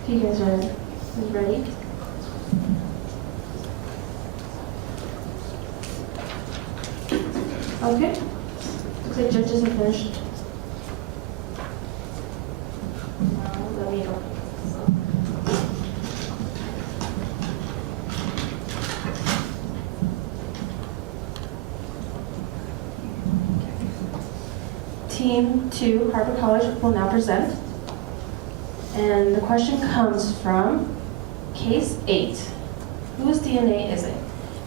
If you guys are ready. Okay. Looks like judges are finished. Let me know. Team 2, Harvard College, will now present. And the question comes from case 8. Whose DNA is it?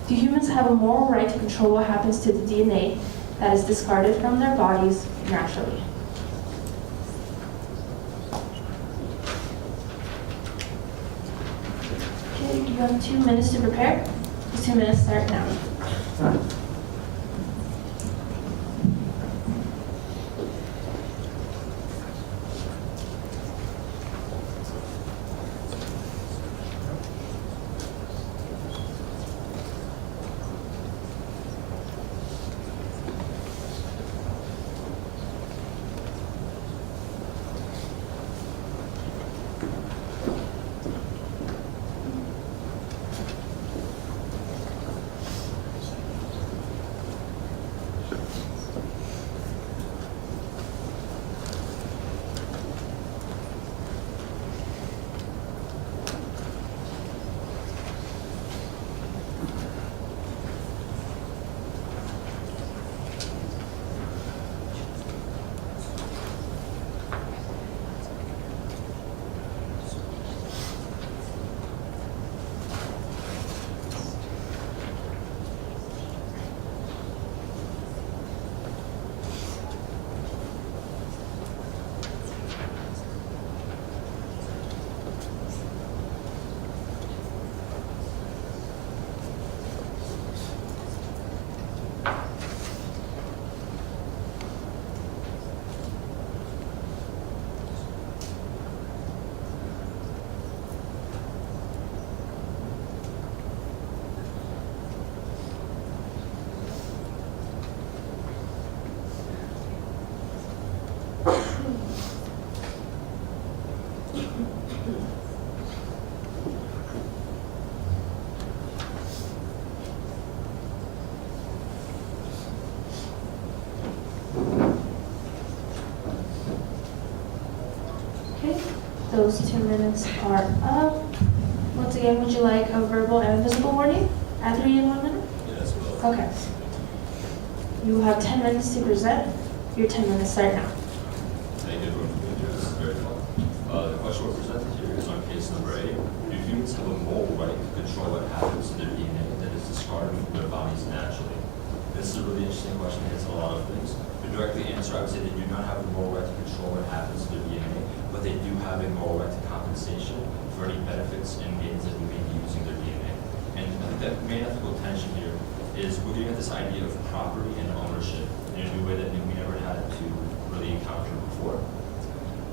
Do humans have a moral right to control what happens to the DNA that is discarded from their bodies naturally? Okay, you have 2 minutes to prepare. These 2 minutes start now. those 2 minutes are up. Once again, would you like a verbal and physical warning at 3 and 1 minute? Yes, well. Okay. You have 10 minutes to present. Your 10 minutes start now. Thank you everyone for being here. This is very fun. The question we're presented here is on case number 8. Do humans have a moral right to control what happens to their DNA that is discarded from their bodies naturally? This is a really interesting question. It hits a lot of things. To directly answer, I would say they do not have the moral right to control what happens to their DNA, but they do have a moral right to compensation for any benefits and gains that we may be using their DNA. And I think that main ethical tension here is we're getting at this idea of property and ownership in a new way that we never had to really encounter before.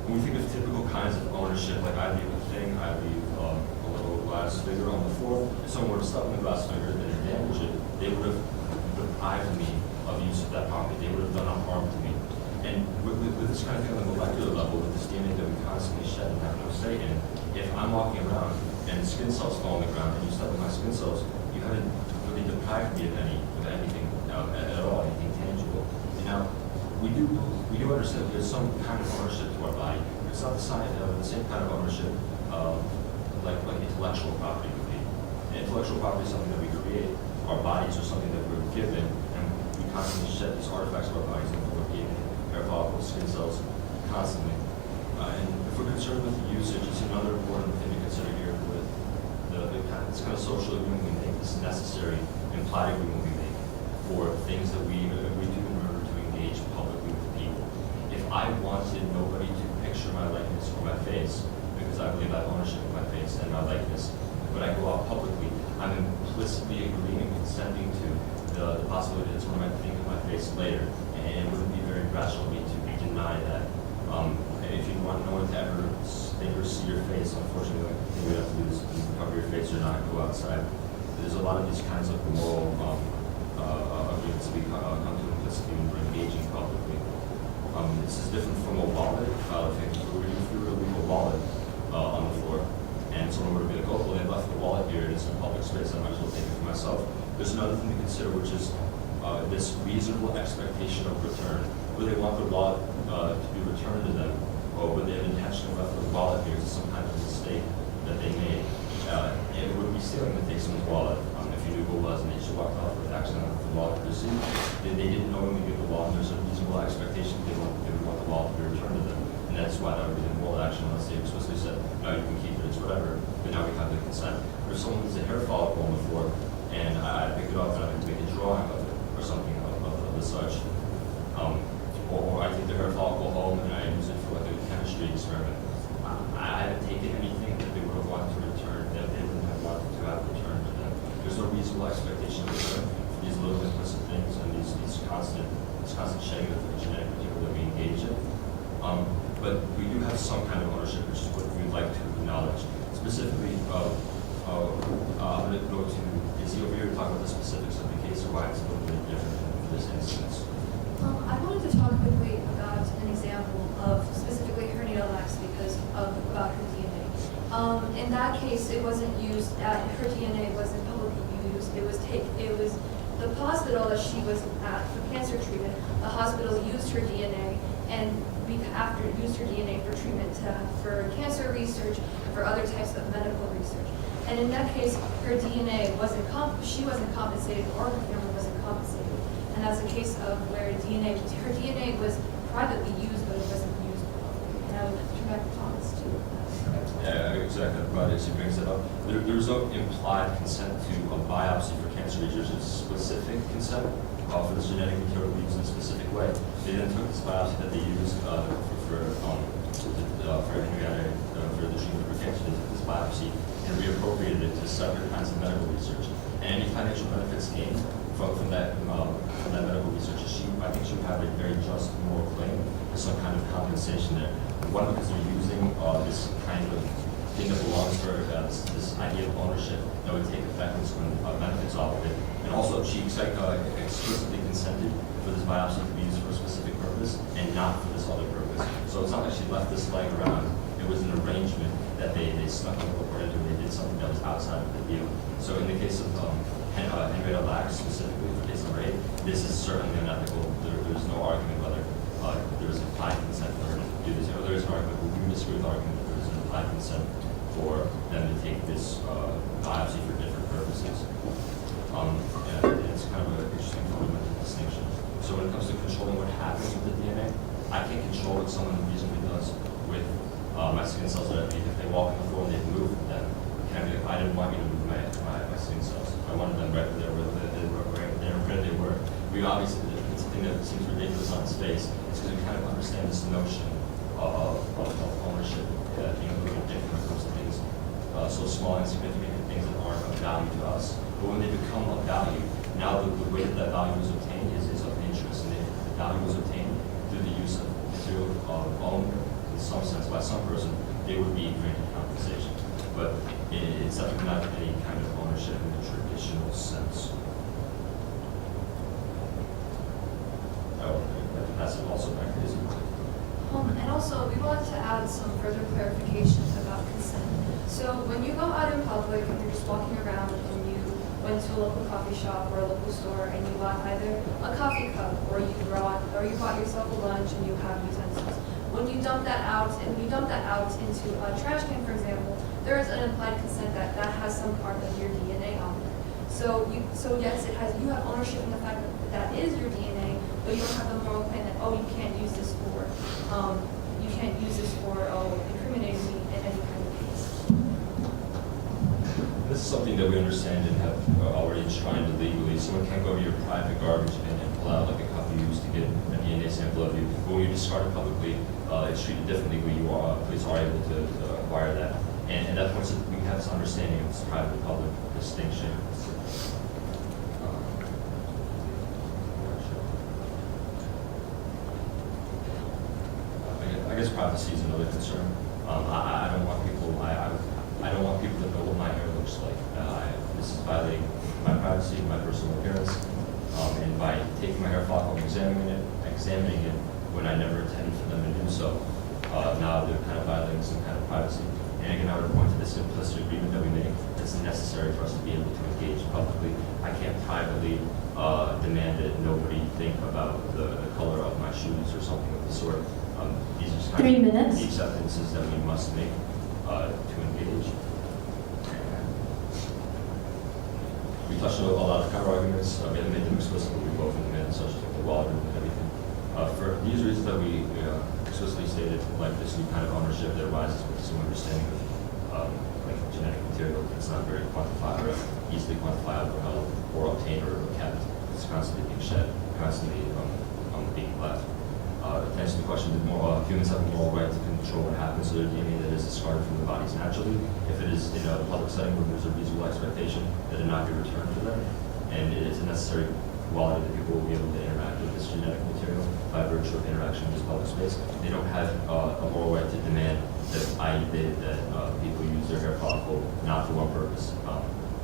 When we think of typical kinds of ownership, like I leave a thing, I leave a little glass figure on the floor, if someone were to step on the glass figure and damage it, they would have deprived me of use of that property. They would have done harm to me. And with this kind of thing on the molecular level, with this DNA that we constantly shed and have no say in, if I'm walking around and skin cells fall on the ground and you step on my skin cells, you haven't really deprived me of anything at all, anything tangible. And now, we do understand that there's some kind of ownership to our body. It's not the same kind of ownership like intellectual property would be. And intellectual property is something that we create. Our bodies are something that we're given, and we constantly shed these artifacts of our bodies in the form of DNA, hair follicles, skin cells, constantly. And if we're concerned with the usage, it's another important thing to consider here with this kind of social agreement we make, this necessary implied agreement we make for things that we agree to in order to engage publicly with people. If I wanted nobody to picture my likeness or my face, because I believe I have ownership of my face and my likeness, when I go out publicly, I'm implicitly agreeing and consenting to the possibility that someone might think of my face later, and it wouldn't be very rational of me to deny that. If you want no one to ever think or see your face, unfortunately, the thing we have to do is cover your face or not go outside. There's a lot of these kinds of moral agreements we come to implicitly when we're engaging publicly. This is different from a wallet. If we were to leave a wallet on the floor, and someone were to be like, oh, well, they left the wallet here, it's in public space, I might as well take it for myself. There's another thing to consider, which is this reasonable expectation of return. Would they want the wallet to be returned to them, or would they have intentionally left the wallet here as some kind of mistake that they made? It would be stealing to take someone's wallet, if you knew who it was, and they just walked off with accidentally the wallet received. They didn't knowingly give the wallet, and there's a reasonable expectation they would want the wallet to be returned to them. And that's why that would be the moral action unless they explicitly said, no, you can keep it, it's whatever. But now we have the consent. Or if someone leaves a hair follicle on the floor, and I pick it up and I make a drawing of it, or something of the such. Or I take the hair follicle home and I use it for like a chemistry experiment. I haven't taken anything that they would have wanted to return, that they wouldn't have wanted to have returned to them. There's no reasonable expectation of return for these little implicit things and these constant shedding of the genetic material that we engage in. But we do have some kind of ownership, which is what we'd like to acknowledge. Specifically, I'm going to go to Izzy over here to talk about the specifics of the case or why it's a little bit different in this instance. I wanted to talk quickly about an example of specifically hernia lax because about her DNA. In that case, it wasn't used. Her DNA wasn't publicly used. It was the hospital that she was at for cancer treatment. The hospital used her DNA and after used her DNA for treatment for cancer research and for other types of medical research. And in that case, her DNA she wasn't compensated or her family wasn't compensated. And that's a case of where her DNA was privately used, but it wasn't used publicly. And I would turn back to Thomas too. Yeah, exactly. I'm glad she brings that up. There's no implied consent to a biopsy for cancer research. It's specific consent for this genetic material to be used in a specific way. They then took this biopsy that they used for Henrietta, for the treatment for cancer. They took this biopsy and reappropriated it to separate kinds of medical research. And any financial benefits gained from that medical research, I think she would have a very just moral claim for some kind of compensation there. One, because they're using this kind of thing that belongs to her, this idea of ownership that would take effect when benefits off of it. And also, she explicitly consented for this biopsy to be used for a specific purpose and not for this other purpose. So it's not like she left this leg around. It was an arrangement that they snuck a report into. They did something that was outside of the deal. So in the case of Henrietta Lacks, specifically for case number 8, this is certainly unethical. There's no argument whether there was implied consent for her to do this. There is an argument, but we disagree with the argument that there was an implied consent for them to take this biopsy for different purposes. And it's kind of an interesting fundamental distinction. So when it comes to controlling what happens with the DNA, I can't control what someone reasonably does with my skin cells. That if they walk on the floor and they move them, can I be like, I didn't want you to move my skin cells. I wanted them right there where they were. We obviously, it's a thing that seems ridiculous on its face. It's because we kind of understand this notion of ownership being a little bit different when it comes to things so small and significant, things that aren't of value to us. But when they become of value, now the way that value is obtained is of interest. And if the value was obtained through the use of material owned in some sense by some person, they would be granted compensation. But it's definitely not any kind of ownership in the traditional sense. That's also back to Izzy. And also, we want to add some further clarification about consent. So when you go out in public and you're just walking around and you went to a local coffee shop or a local store and you bought either a coffee cup or you bought yourself a lunch and you have utensils. When you dump that out into a trash can, for example, there is an implied consent that has some part of your DNA on it. So yes, you have ownership in the fact that is your DNA, but you don't have the moral claim that you can't use this for incriminating me in any kind of case. This is something that we understand and have already enshrined legally. Someone can't go to your private garbage bin and pull out like a cup you used to get a DNA sample of you. But when you discard it publicly, it's treated differently. Police are able to acquire that. And at that point, so we have this understanding of this private-public distinction. I guess privacy is another concern. I don't want people. I don't want people to know what my hair looks like. This is violating my privacy, my personal appearance, and by taking my hair follicle and examining it when I never intended for them to do so, now they're kind of violating some kind of privacy. And again, I would point to this implicit agreement that we made. It's necessary for us to be able to engage publicly. I can't privately demand that nobody think about the color of my shoes or something of the sort. These are just kind 3 of minutes. the acceptances that we must make to engage. We touched on a lot of counter arguments. We haven't made them explicitly. We both in the minutes, such as the wall and everything. For these reasons that we explicitly stated, like this new kind of ownership that arises with some understanding of like genetic material that's not very quantifiable, easily quantifiable, or obtained or kept. It's constantly being shed, constantly being left. To answer the question, humans have a moral right to control what happens to their DNA that is discarded from their bodies naturally. If it is in a public setting where there's a reasonable expectation that it not be returned to them, and it is a necessary quality that people will be able to interact with this genetic material by virtue of interaction in this public space, they don't have a moral right to demand that people use their hair follicle not for one purpose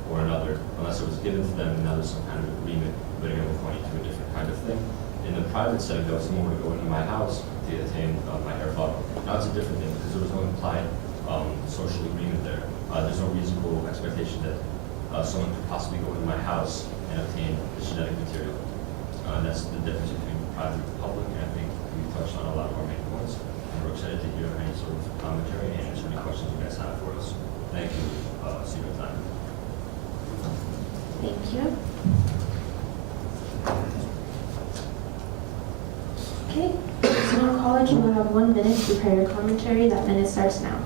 or another, unless it was given to them and now there's some kind of agreement, but again, we're pointing to a different kind of thing. In the private setting, though, if someone were to go into my house to attain my hair follicle, now it's a different thing because there was no implied social agreement there. There's no reasonable expectation that someone could possibly go into my house and obtain this genetic material. And that's the difference between private and public, and I think we've touched on a lot of our main points. And we're excited to hear any sort of commentary and answer any questions you guys have for us. Thank you. See you at time. Thank you. Okay, Sonoma College, you will have 1 minute to prepare your commentary. That minute starts now.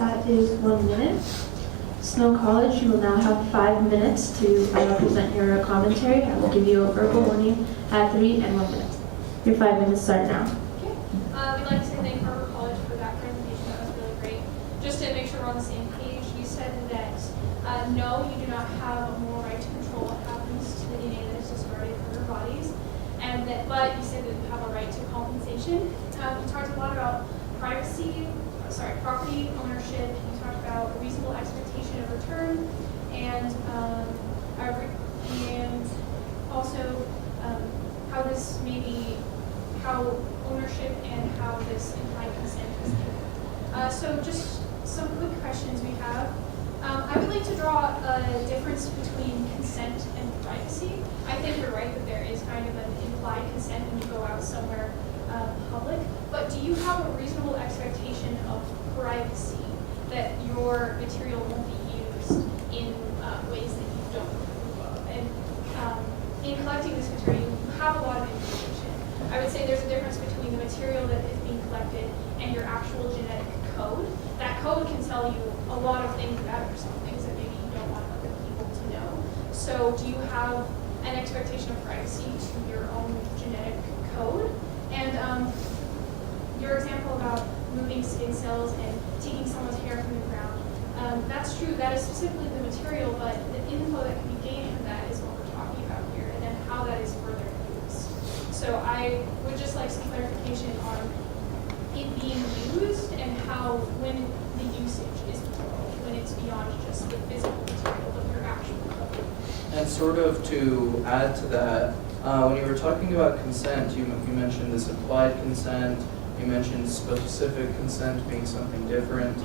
That is 1 minute. Snow College, you will now have 5 minutes to present your commentary. I will give you a verbal warning at 3 and 1 minute. Your 5 minutes start now. Okay. We'd like to thank Harvard College for that presentation. That was really great. Just to make sure we're on the same page, you said that no, you do not have a moral right to control what happens to the DNA that is discarded from your bodies, and that, but you said that you have a right to compensation. You talked a lot about property ownership. You talked about a reasonable expectation of return, and also how this maybe how ownership and how this implied consent is given. So just some quick questions we have. I would like to draw a difference between consent and privacy. I think you're right that there is kind of an implied consent when you go out somewhere public, but do you have a reasonable expectation of privacy that your material won't be used in ways that you don't approve of? And in collecting this material, you have a lot of information. I would say there's a difference between the material that is being collected and your actual genetic code. That code can tell you a lot of things about yourself, things that maybe you don't want other people to know. So do you have an expectation of privacy to your own genetic code? And your example about moving skin cells and taking someone's hair from the ground, that's true, that is specifically the material, but the info that can be gained from that is what we're talking about here, and then how that is further used. So I would just like some clarification on it being used and how, when the usage is plural, when it's beyond just the physical material of your actual code. And sort of to add to that, when you were talking about consent, you mentioned this implied consent, you mentioned specific consent being something different.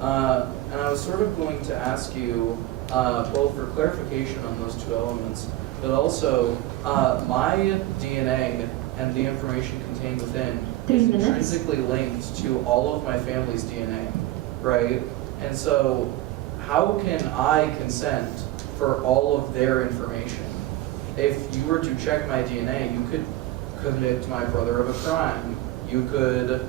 And I was sort of going to ask you, both for clarification on those two elements, but also my DNA and the information contained within is intrinsically linked to all of my family's DNA, right? And so how can I consent for all of their information? If you were to check my DNA, you could convict my brother of a crime. You could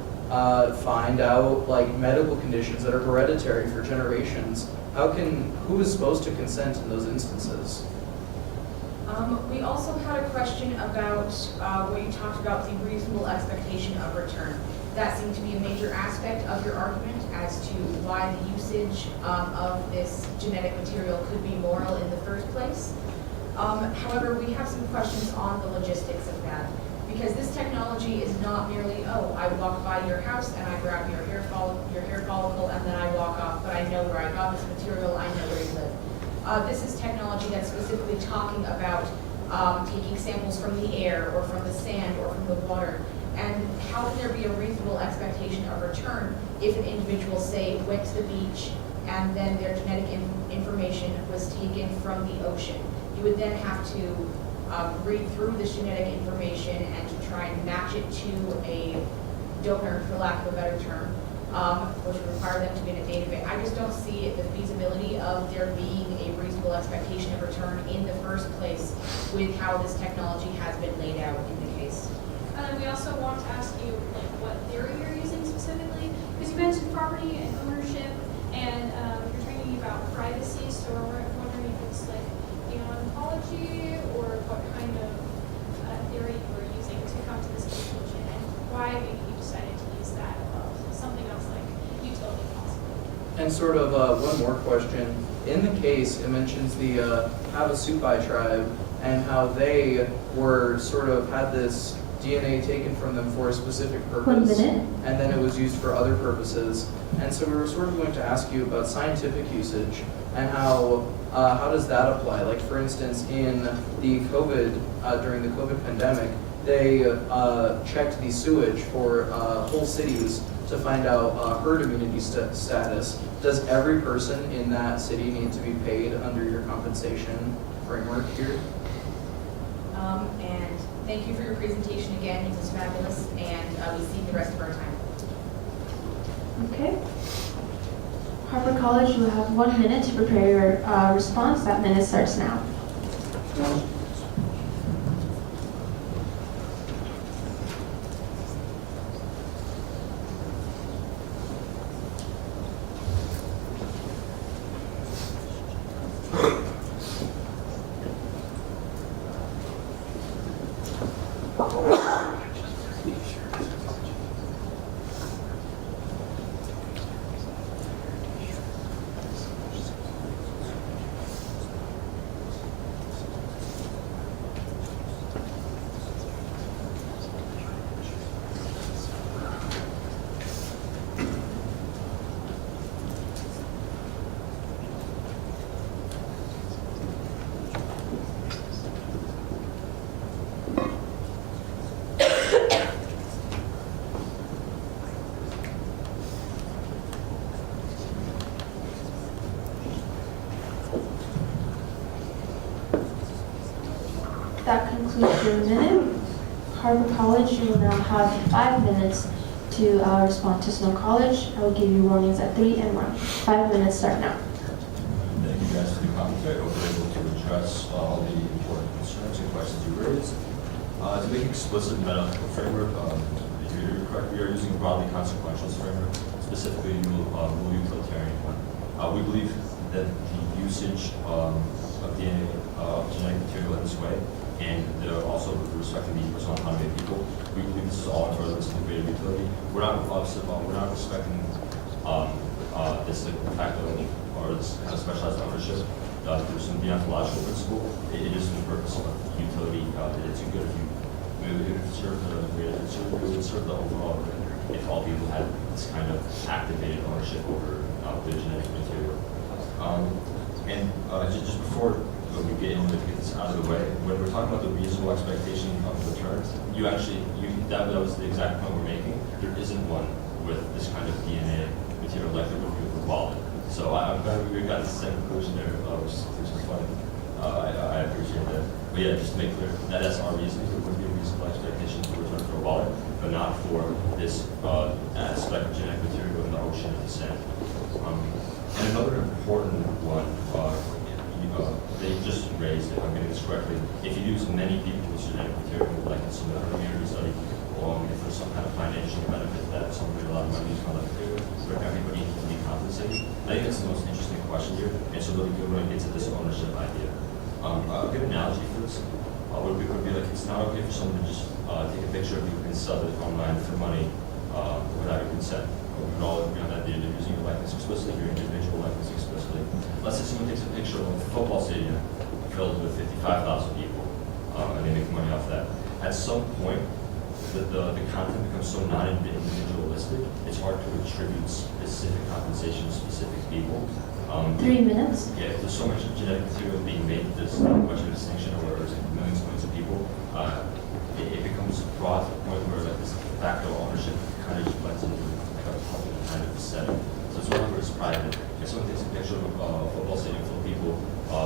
find out like medical conditions that are hereditary for generations. Who is supposed to consent in those instances? We also had a question about where you talked about the reasonable expectation of return. That seemed to be a major aspect of your argument as to why the usage of this genetic material could be moral in the first place. However, we have some questions on the logistics of that. Because this technology is not merely, oh, I walk by your house and I grab your hair follicle and then I walk off, but I know where I got this material, I know where you live. This is technology that's specifically talking about taking samples from the air or from the sand or from the water. And how can there be a reasonable expectation of return if an individual, say, went to the beach and then their genetic information was taken from the ocean? You would then have to read through this genetic information and to try and match it to a donor, for lack of a better term, which would require them to be in a database. I just don't see the feasibility of there being a reasonable expectation of return in the first place with how this technology has been laid out in the case. We also want to ask you like what theory you're using specifically, because you mentioned property and ownership, and you're talking about privacy. So we're wondering if it's like deontology or what kind of theory you were using to come to this conclusion, and why maybe you decided to use that above something else like utility possibly. And sort of one more question. In the case, it mentions the Havasupai tribe and how they were sort of had this DNA taken from them for a specific purpose. 1 minute. And then it was used for other purposes. And so we were sort of going to ask you about scientific usage and how does that apply? Like for instance, in the during the COVID pandemic, they checked the sewage for whole cities to find out herd immunity status. Does every person in that city need to be paid under your compensation framework here? And thank you for your presentation again. It was fabulous, and we see the rest of our time. Okay. Harvard College, you have 1 minute to prepare your response. That minute starts now. concludes your minute. Harvard College, you will now have 5 minutes to respond to Snow College. I will give you warnings at 3 and 1. 5 minutes start now. Thank you guys for the commentary. I hope we're able to address all the important concerns and questions you raised. To make explicit the methodological framework, you're correct, we are using a broadly consequential framework, specifically rule utilitarian one. We believe that the usage of DNA genetic material in this way, and also with respect to the personal autonomy of people, we believe this is all in furtherance of the greater utility. We're not respecting this de facto or this kind of specialized ownership through some deontological principle. It is for the purpose of utility. It's good if you it would serve the overall good if all people had this kind of activated ownership over the genetic material. Just before we get into get this out of the way, when we're talking about the reasonable expectation of return, that was the exact point we're making. There isn't one with this kind of DNA material like there would be with a wallet. So I'm glad we got the same conclusion there, which is funny. I appreciate that. But yeah, just to make clear, that's our reasoning. There would be a reasonable expectation for return for a wallet, but not for this aspect of genetic material in the ocean of the sand. And another important one, they just raised, if I'm getting this correctly, if you use many people with genetic material, like in some community study, if there's some kind of financial benefit that someone made a lot of money using all that material, would everybody need to be compensated? I think that's the most interesting question here. And it's a really good one to get to this ownership idea. A good analogy for this would be like, it's not okay for someone to just take a picture of you and sell it online for money without your consent. We can all agree on that they're using your likeness explicitly, your individual likeness explicitly. Let's say someone takes a picture of a football stadium filled with 55,000 people, and they make money off that. At some point, the content becomes so non-individualistic, it's hard to attribute specific compensation to specific people. 3 minutes. Yeah, if there's so much genetic material being made, there's not much of a distinction, or there's millions and millions of people, it becomes broad to the point where like this de facto ownership kind of just blends into like a public kind of setting. So it's no longer as private. If someone takes a picture of a football stadium full of people,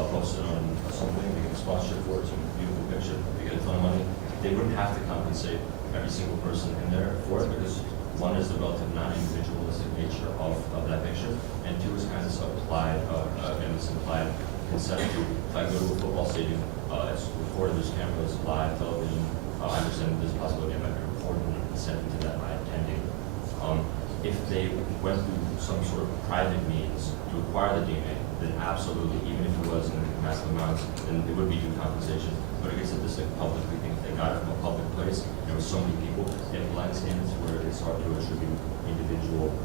posts it on something, they get a sponsorship for it, it's a beautiful picture, they get a ton of money, they wouldn't have to compensate every single person in there for it, because one is the relative non-individualistic nature of that picture, and two is kind of this applied, again, this implied consent to, if I go to a football stadium, it's recorded, there's cameras, live television, I understand there's a possibility I might be recorded and consenting to that by attending. If they went through some sort of private means to acquire the DNA, then absolutely, even if it was in massive amounts, then it would be due compensation. But it gets at this like publicly thing, they got it from a public place, there were so many people, it blends into where it's hard to attribute individual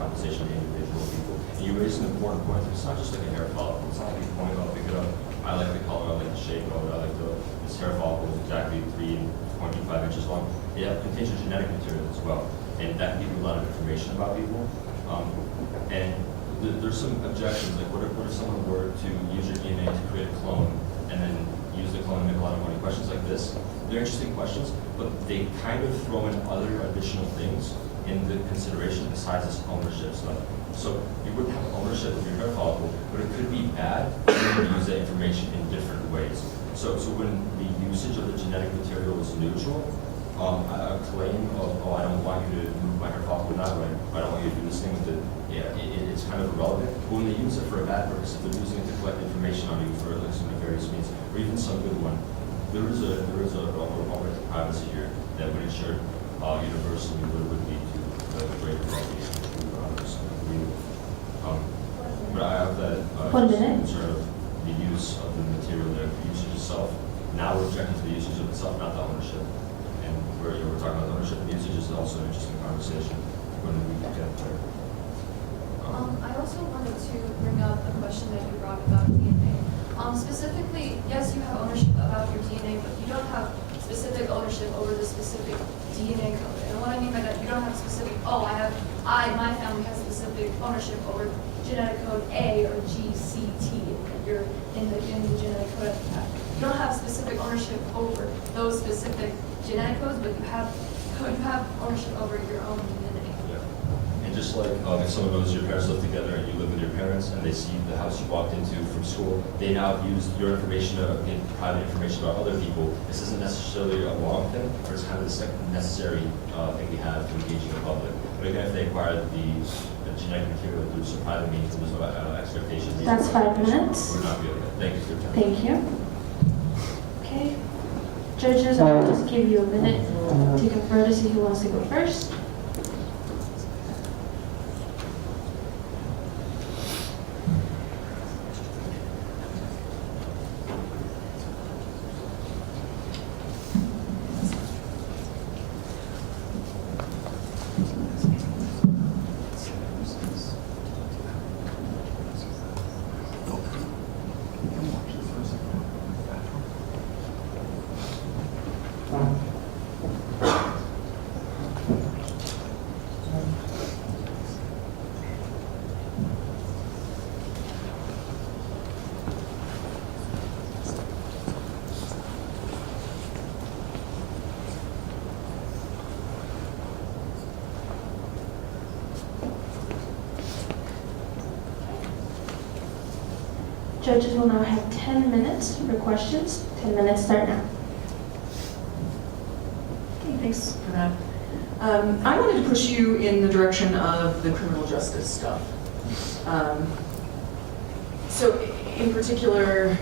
compensation to individual people. And you raised an important point, it's not just like a hair follicle, it's not like you're going, oh, pick it up, I like the color, I like the shape of it, I like this hair follicle is exactly 3.5 inches long. It contains your genetic material as well, and that can give you a lot of information about people. And there's some objections, like what if someone were to use your DNA to create a clone and then use the clone to make a lot of money? Questions like this, they're interesting questions, but they kind of throw in other additional things in the consideration besides this ownership stuff. So you wouldn't have ownership of your hair follicle, but it could be bad if you use that information in different ways. So when the usage of the genetic material is neutral, a claim of, oh, I don't want you to move my hair follicle that way, I don't want you to do this thing with it, yeah, it's kind of irrelevant. But when they use it for a bad purpose, if they're using it to collect information on you for like some nefarious means, or even some good one, there is a right to privacy here that would ensure universally would lead to the greater well-being of others. But I have that concern of the use of the material there, the usage itself. Now we're objecting to the usage of itself, not the ownership. And we're talking about the ownership and usage is also an interesting conversation when we get there. I also wanted to bring up a question that you brought about DNA. Specifically, yes, you have ownership about your DNA, but you don't have specific ownership over the specific DNA code. And what I mean by that, you don't have specific, my family has specific ownership over genetic code A or GCT if you're in the genetic code. You don't have specific ownership over those specific genetic codes, but you have ownership over your own DNA. Yeah. And just like if someone knows your parents live together and you live with your parents and they see the house you walked into from school, they now have used your information to get private information about other people. This isn't necessarily a wrong thing, but it's kind of this necessary thing we have to engage in the public. But again, if they acquire the genetic material through some private means, and there's no expectation. That's 5 minutes. Would not be okay. Thank you for your time. Thank you. Okay. Judges, I'll just give you a minute to confer to see who wants to go first. Judges will now have 10 minutes for questions. 10 minutes start now. Okay, thanks for that. I wanted to push you in the direction of the criminal justice stuff. So in particular,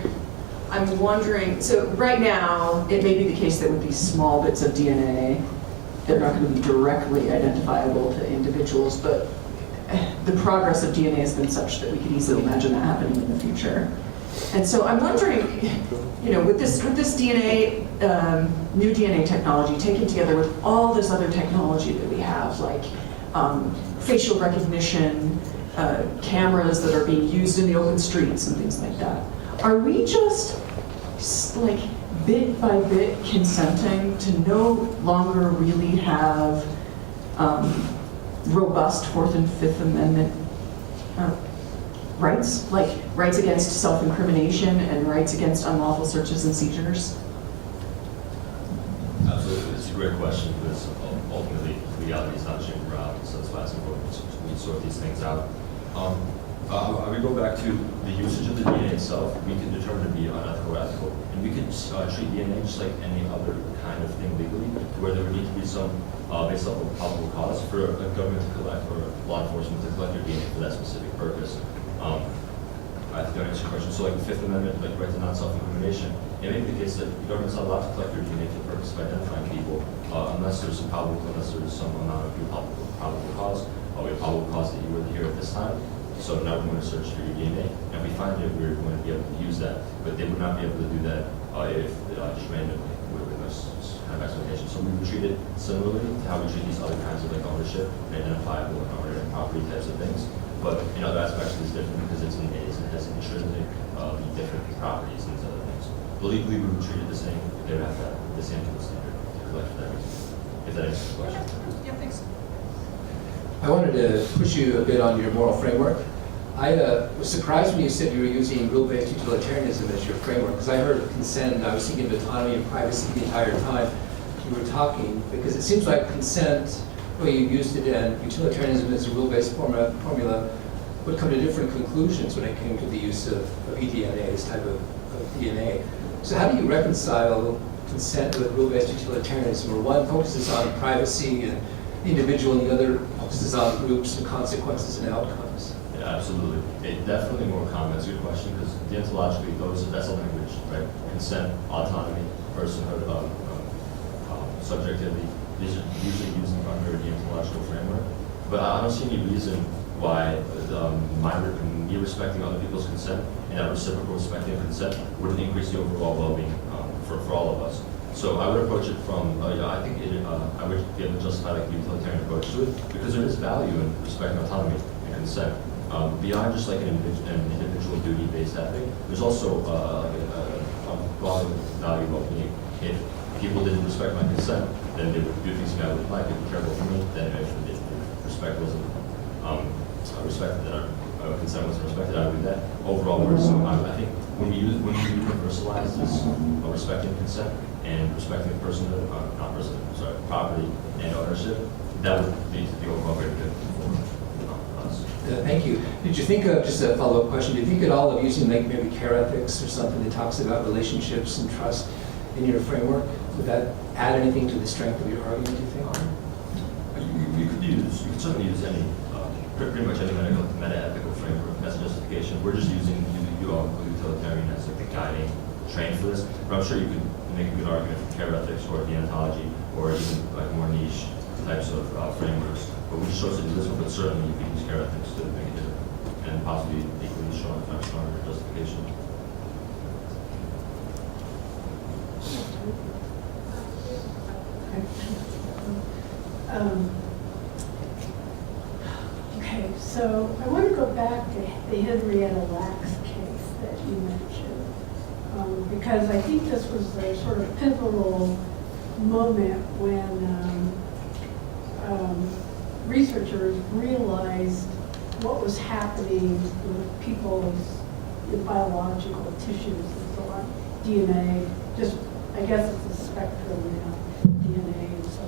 I'm wondering, so right now, it may be the case that with these small bits of DNA, they're not going to be directly identifiable to individuals, but the progress of DNA has been such that we could easily imagine that happening in the future. And so I'm wondering, with this DNA, new DNA technology taken together with all this other technology that we have, like facial recognition, cameras that are being used in the open streets and things like that, are we just like bit by bit consenting to no longer really have robust Fourth and Fifth Amendment rights, like rights against self-incrimination and rights against unlawful searches and seizures? Absolutely, it's a great question because ultimately legality is not changing around, so that's why it's important we sort these things out. I would go back to the usage of the DNA itself. We can determine to be unethical or ethical, and we could treat DNA just like any other kind of thing legally, where there would need to be some based off of probable cause for a government to collect or law enforcement to collect your DNA for that specific purpose. I think that answers your question. So like the Fifth Amendment, like right to non-self-incrimination, it may be the case that the government's not allowed to collect your DNA for the purpose of identifying people unless there's some amount of probable cause. We have probable cause that you were here at this time. So now we're going to search for your DNA, and we find it, we're going to be able to use that. But they would not be able to do that if just randomly with this kind of expectation. So we would treat it similarly to how we treat these other kinds of like ownership and identifiable and ownership property types of things. But in other aspects, it's different because it has intrinsic different properties and these other things. But legally, we would treat it the same. They would have to have the same legal standard to collect for that reason. If that answers the question. Yeah, thanks. I wanted to push you a bit on your moral framework. I was surprised when you said you were using rule-based utilitarianism as your framework, because I heard consent and I was thinking of autonomy and privacy the entire time you were talking, because it seems like consent, the way you used it, and utilitarianism as a rule-based formula would come to different conclusions when it came to the use of eDNA, this type of DNA. So how do you reconcile consent with rule-based utilitarianism, where one focuses on privacy and the individual and the other focuses on groups and consequences and outcomes? Yeah, absolutely. Definitely more common. That's a good question because deontologically, that's a language, right? Consent, autonomy, personhood, subjectivity. These are usually used under a deontological framework. But I don't see any reason why me respecting other people's consent and that reciprocal respecting of consent wouldn't increase the overall well-being for all of us. So I would approach it from, I think I would be able to justify like the utilitarian approach to it because there is value in respecting autonomy and consent. Beyond just like an individual duty-based ethic, there's also a broader value of well-being. If people didn't respect my consent, then they would do things I would like. It'd be terrible for me. Then if respect wasn't respected, that consent wasn't respected, I would do that. Overall, so I think when you universalize this respecting consent and respecting property and ownership, that would lead to the overall very good forward. months. Thank you. Did you think of, just a follow-up question, did you think at all of using like maybe care ethics or something that talks about relationships and trust in your framework? Would that add anything to the strength of your argument, do you think? You could certainly use any, pretty much any meta-ethical framework, message justification. We're just using utilitarian as like the guiding train for this. But I'm sure you could make a good argument for care ethics or deontology or even like more niche types of frameworks. But we just chose to do this one, but certainly you could use care ethics to make it and possibly equally strong, if not stronger justification. Okay, so I want to go back to the Henrietta Lacks case that you mentioned, because I think this was the sort of pivotal moment when researchers realized what was happening with people's biological tissues and so on, DNA, just, I guess it's a spectrum now, DNA and so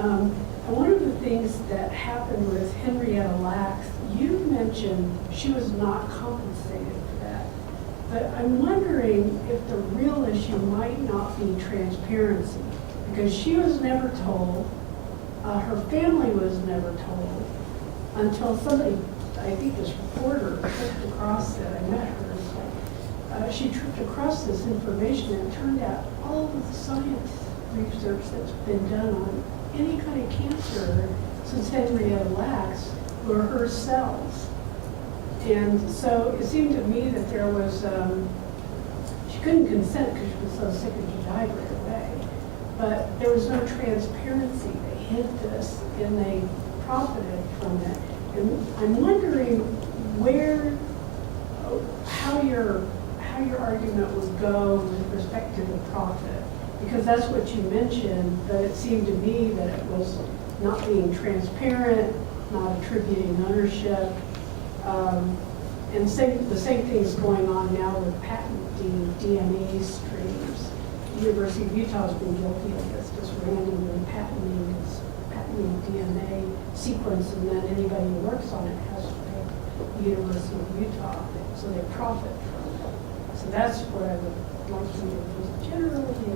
on. And one of the things that happened with Henrietta Lacks, you mentioned she was not compensated for that. But I'm wondering if the real issue might not be transparency, because she was never told, her family was never told, until somebody, I think this reporter, tripped across it. I met her. She tripped across this information, and it turned out all of the science research that's been done on any kind of cancer since Henrietta Lacks were her cells. And so it seemed to me that there was, she couldn't consent because she was so sick and she died right away. But there was no transparency. They hid this and they profited from it. And I'm wondering how your argument would go with respect to the profit. Because that's what you mentioned, but it seemed to me that it was not being transparent, not attributing ownership. And the same thing is going on now with patenting DNA streams. The University of Utah has been guilty of this, just randomly patenting DNA sequence, and then anybody who works on it has to pay the University of Utah, so they profit from it. So that's what I would like you to just generally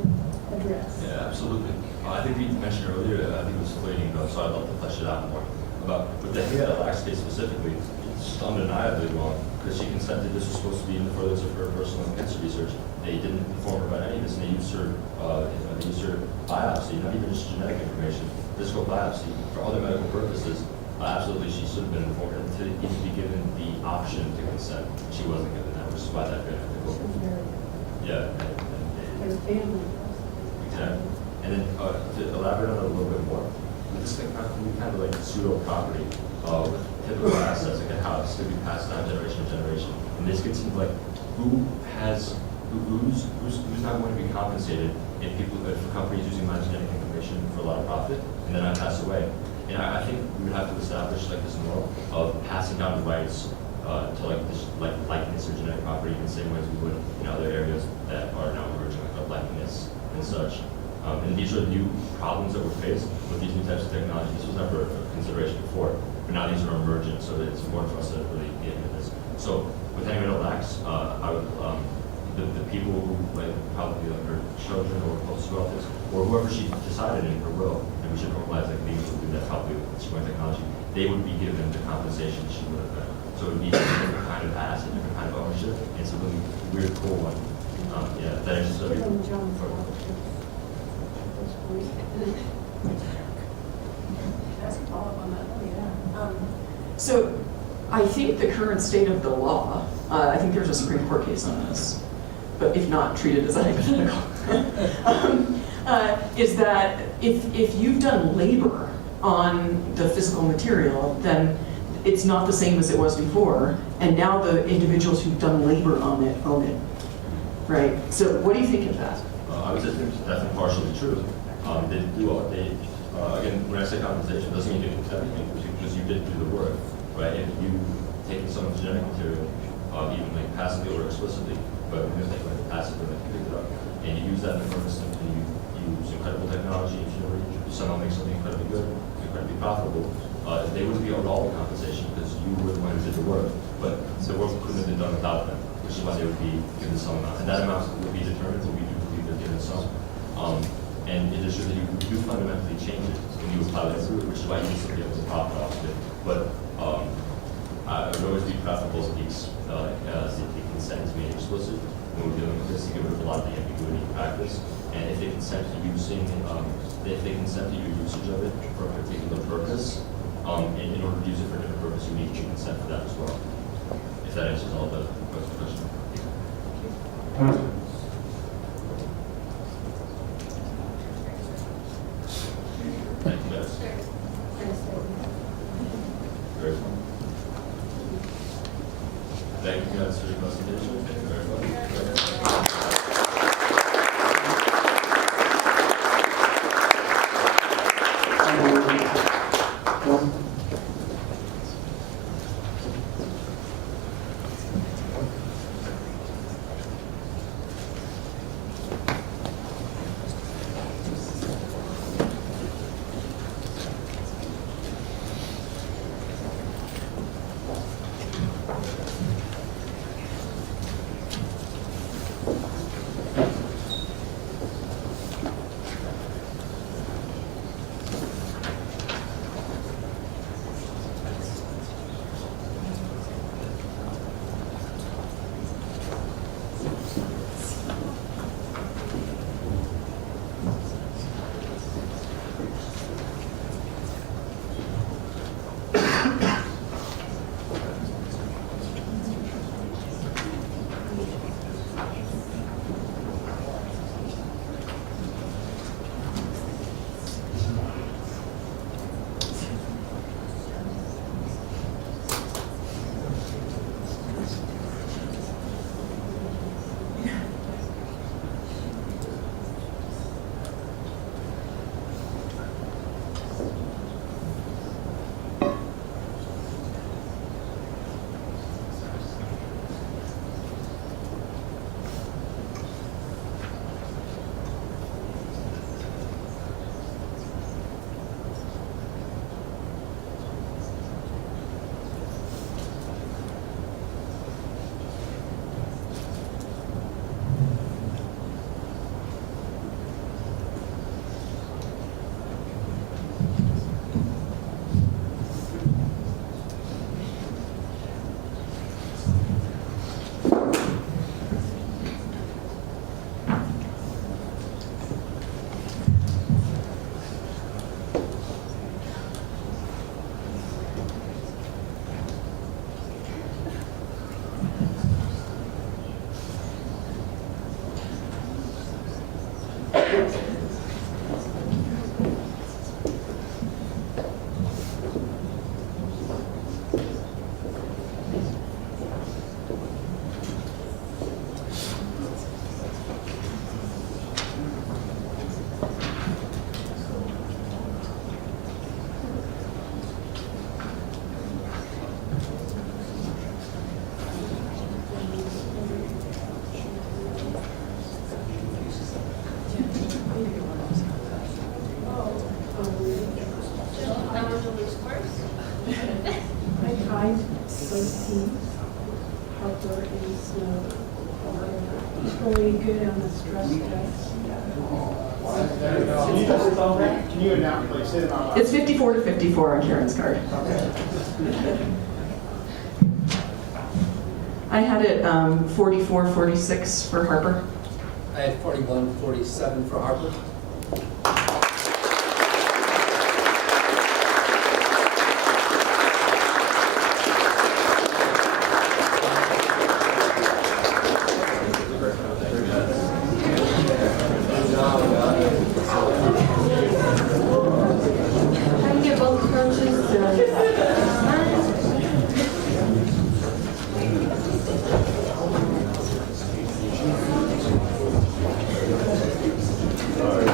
address. Yeah, absolutely. I think we mentioned earlier, I think it was fleeting, so I'd love to flesh it out more. About with the Henrietta Lacks case specifically, it's undeniably wrong because she consented this was supposed to be in the furtherance of her personal cancer research. They didn't inform her about any of this, and they used her biopsy, not even just genetic information, physical biopsy for other medical purposes. Absolutely, she should have been informed and to even be given the option to consent. She wasn't given that, which is why that been ethical. Yeah. Their family. Exactly. And then to elaborate on it a little bit more, with this thing kind of like pseudo property with typical assets, like a house, to be passed down generation to generation. And this gets into like who's not going to be compensated if companies using my genetic information for a lot of profit and then I pass away. And I think we would have to establish like this norm of passing down the rights to like this like likeness or genetic property in the same way as we would in other areas that are now emerging, like likeness and such. And these are new problems that we're faced with these new types of technology. This was never a consideration before, but now these are emergent, so it's important for us to really get into this. So with Henrietta Lacks, I would the people who like probably like her children or close relatives or whoever she decided in her will, and we should normalize like being able to do that probably with consumer technology, they would be given the compensation she would have been. So it would be a different kind of asset, a different kind of ownership. It's a really weird, cool one. Yeah, that is just a So I think the current state of the law, I think there's a Supreme Court case on this, but if not, treat it as a hypothetical, is that if you've done labor on the physical material, then it's not the same as it was before, and now the individuals who've done labor on it own it, right? So what do you think of that? I would say it's definitely partially true. Again, when I say compensation, it doesn't mean you get everything because you did do the work, right? If you take someone's genetic material, even like passively or explicitly, but we're going to think like passively, like you pick it up, and you use that in the purpose and you use incredible technology, and you somehow make something incredibly good, incredibly profitable, they wouldn't be owed all the compensation because you were the one who did the work, but the work couldn't have been done without them, which is why they would be given some amount. And that amount would be determined, but we do believe they're given some. And it is true that you do fundamentally change it when you apply that through, which is why you need to be able to profit off of it. But I would always be proud for both peaks. The consent is made explicit when we're dealing with this to get rid of a lot of the ambiguity in practice. And if they consent to using, if they consent to your usage of it for a particular purpose, in order to use it for a different purpose, you need to consent for that as well. If that answers all the question. Thank you, guys. Very fun. Thank you guys for your presentation. Thank you very much. Really good on the stress test. Can you announce, like, say it out loud? It's 54 to 54 on Karen's card. I had it 44-46 for Harper. I had 41-47 for Harper. Can we get both approaches to All right.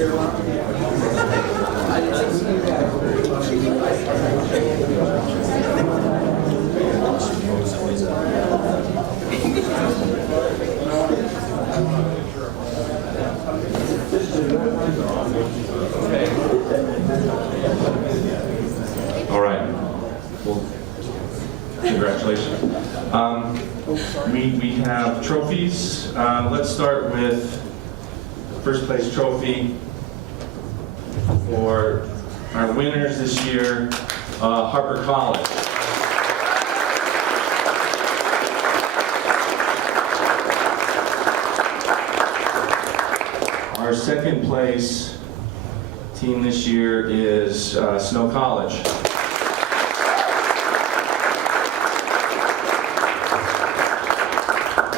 All right. Well, congratulations. We have trophies. Let's start with first place trophy for our winners this year, Harper College. Our second place team this year is Snow College.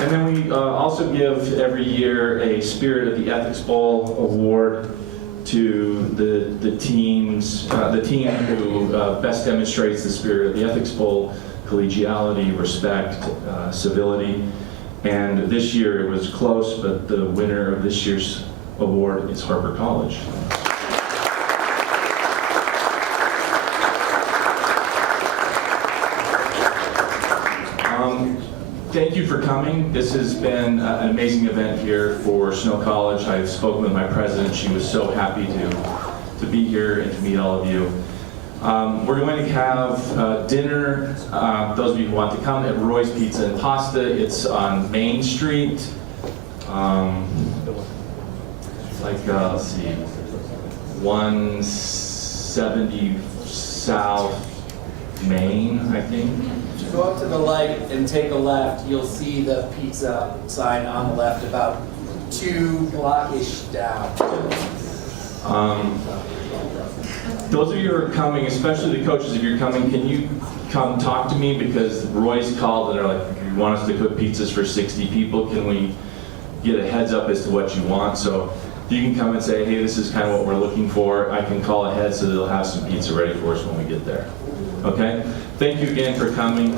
And then we also give every year a Spirit of the Ethics Bowl award to the teams, the team who best demonstrates the spirit of the Ethics Bowl: collegiality, respect, civility. And this year it was close, but the winner of this year's award is Harper College. Thank you for coming. This has been an amazing event here for Snow College. I've spoken with my president. She was so happy to be here and to meet all of you. We're going to have dinner, those of you who want to come, at Roy's Pizza and Pasta. It's on Main Street. Let's see, 170 South Main, I think. Go up to the light and take a left. You'll see the pizza sign on the left, about 2 blocks-ish down. Those of you who are coming, especially the coaches, if you're coming, can you come talk to me? Because Roy's called and they're like, you want us to cook pizzas for 60 people? Can we get a heads up as to what you want? So you can come and say, hey, this is kind of what we're looking for. I can call ahead so they'll have some pizza ready for us when we get there. Okay? Thank you again for coming.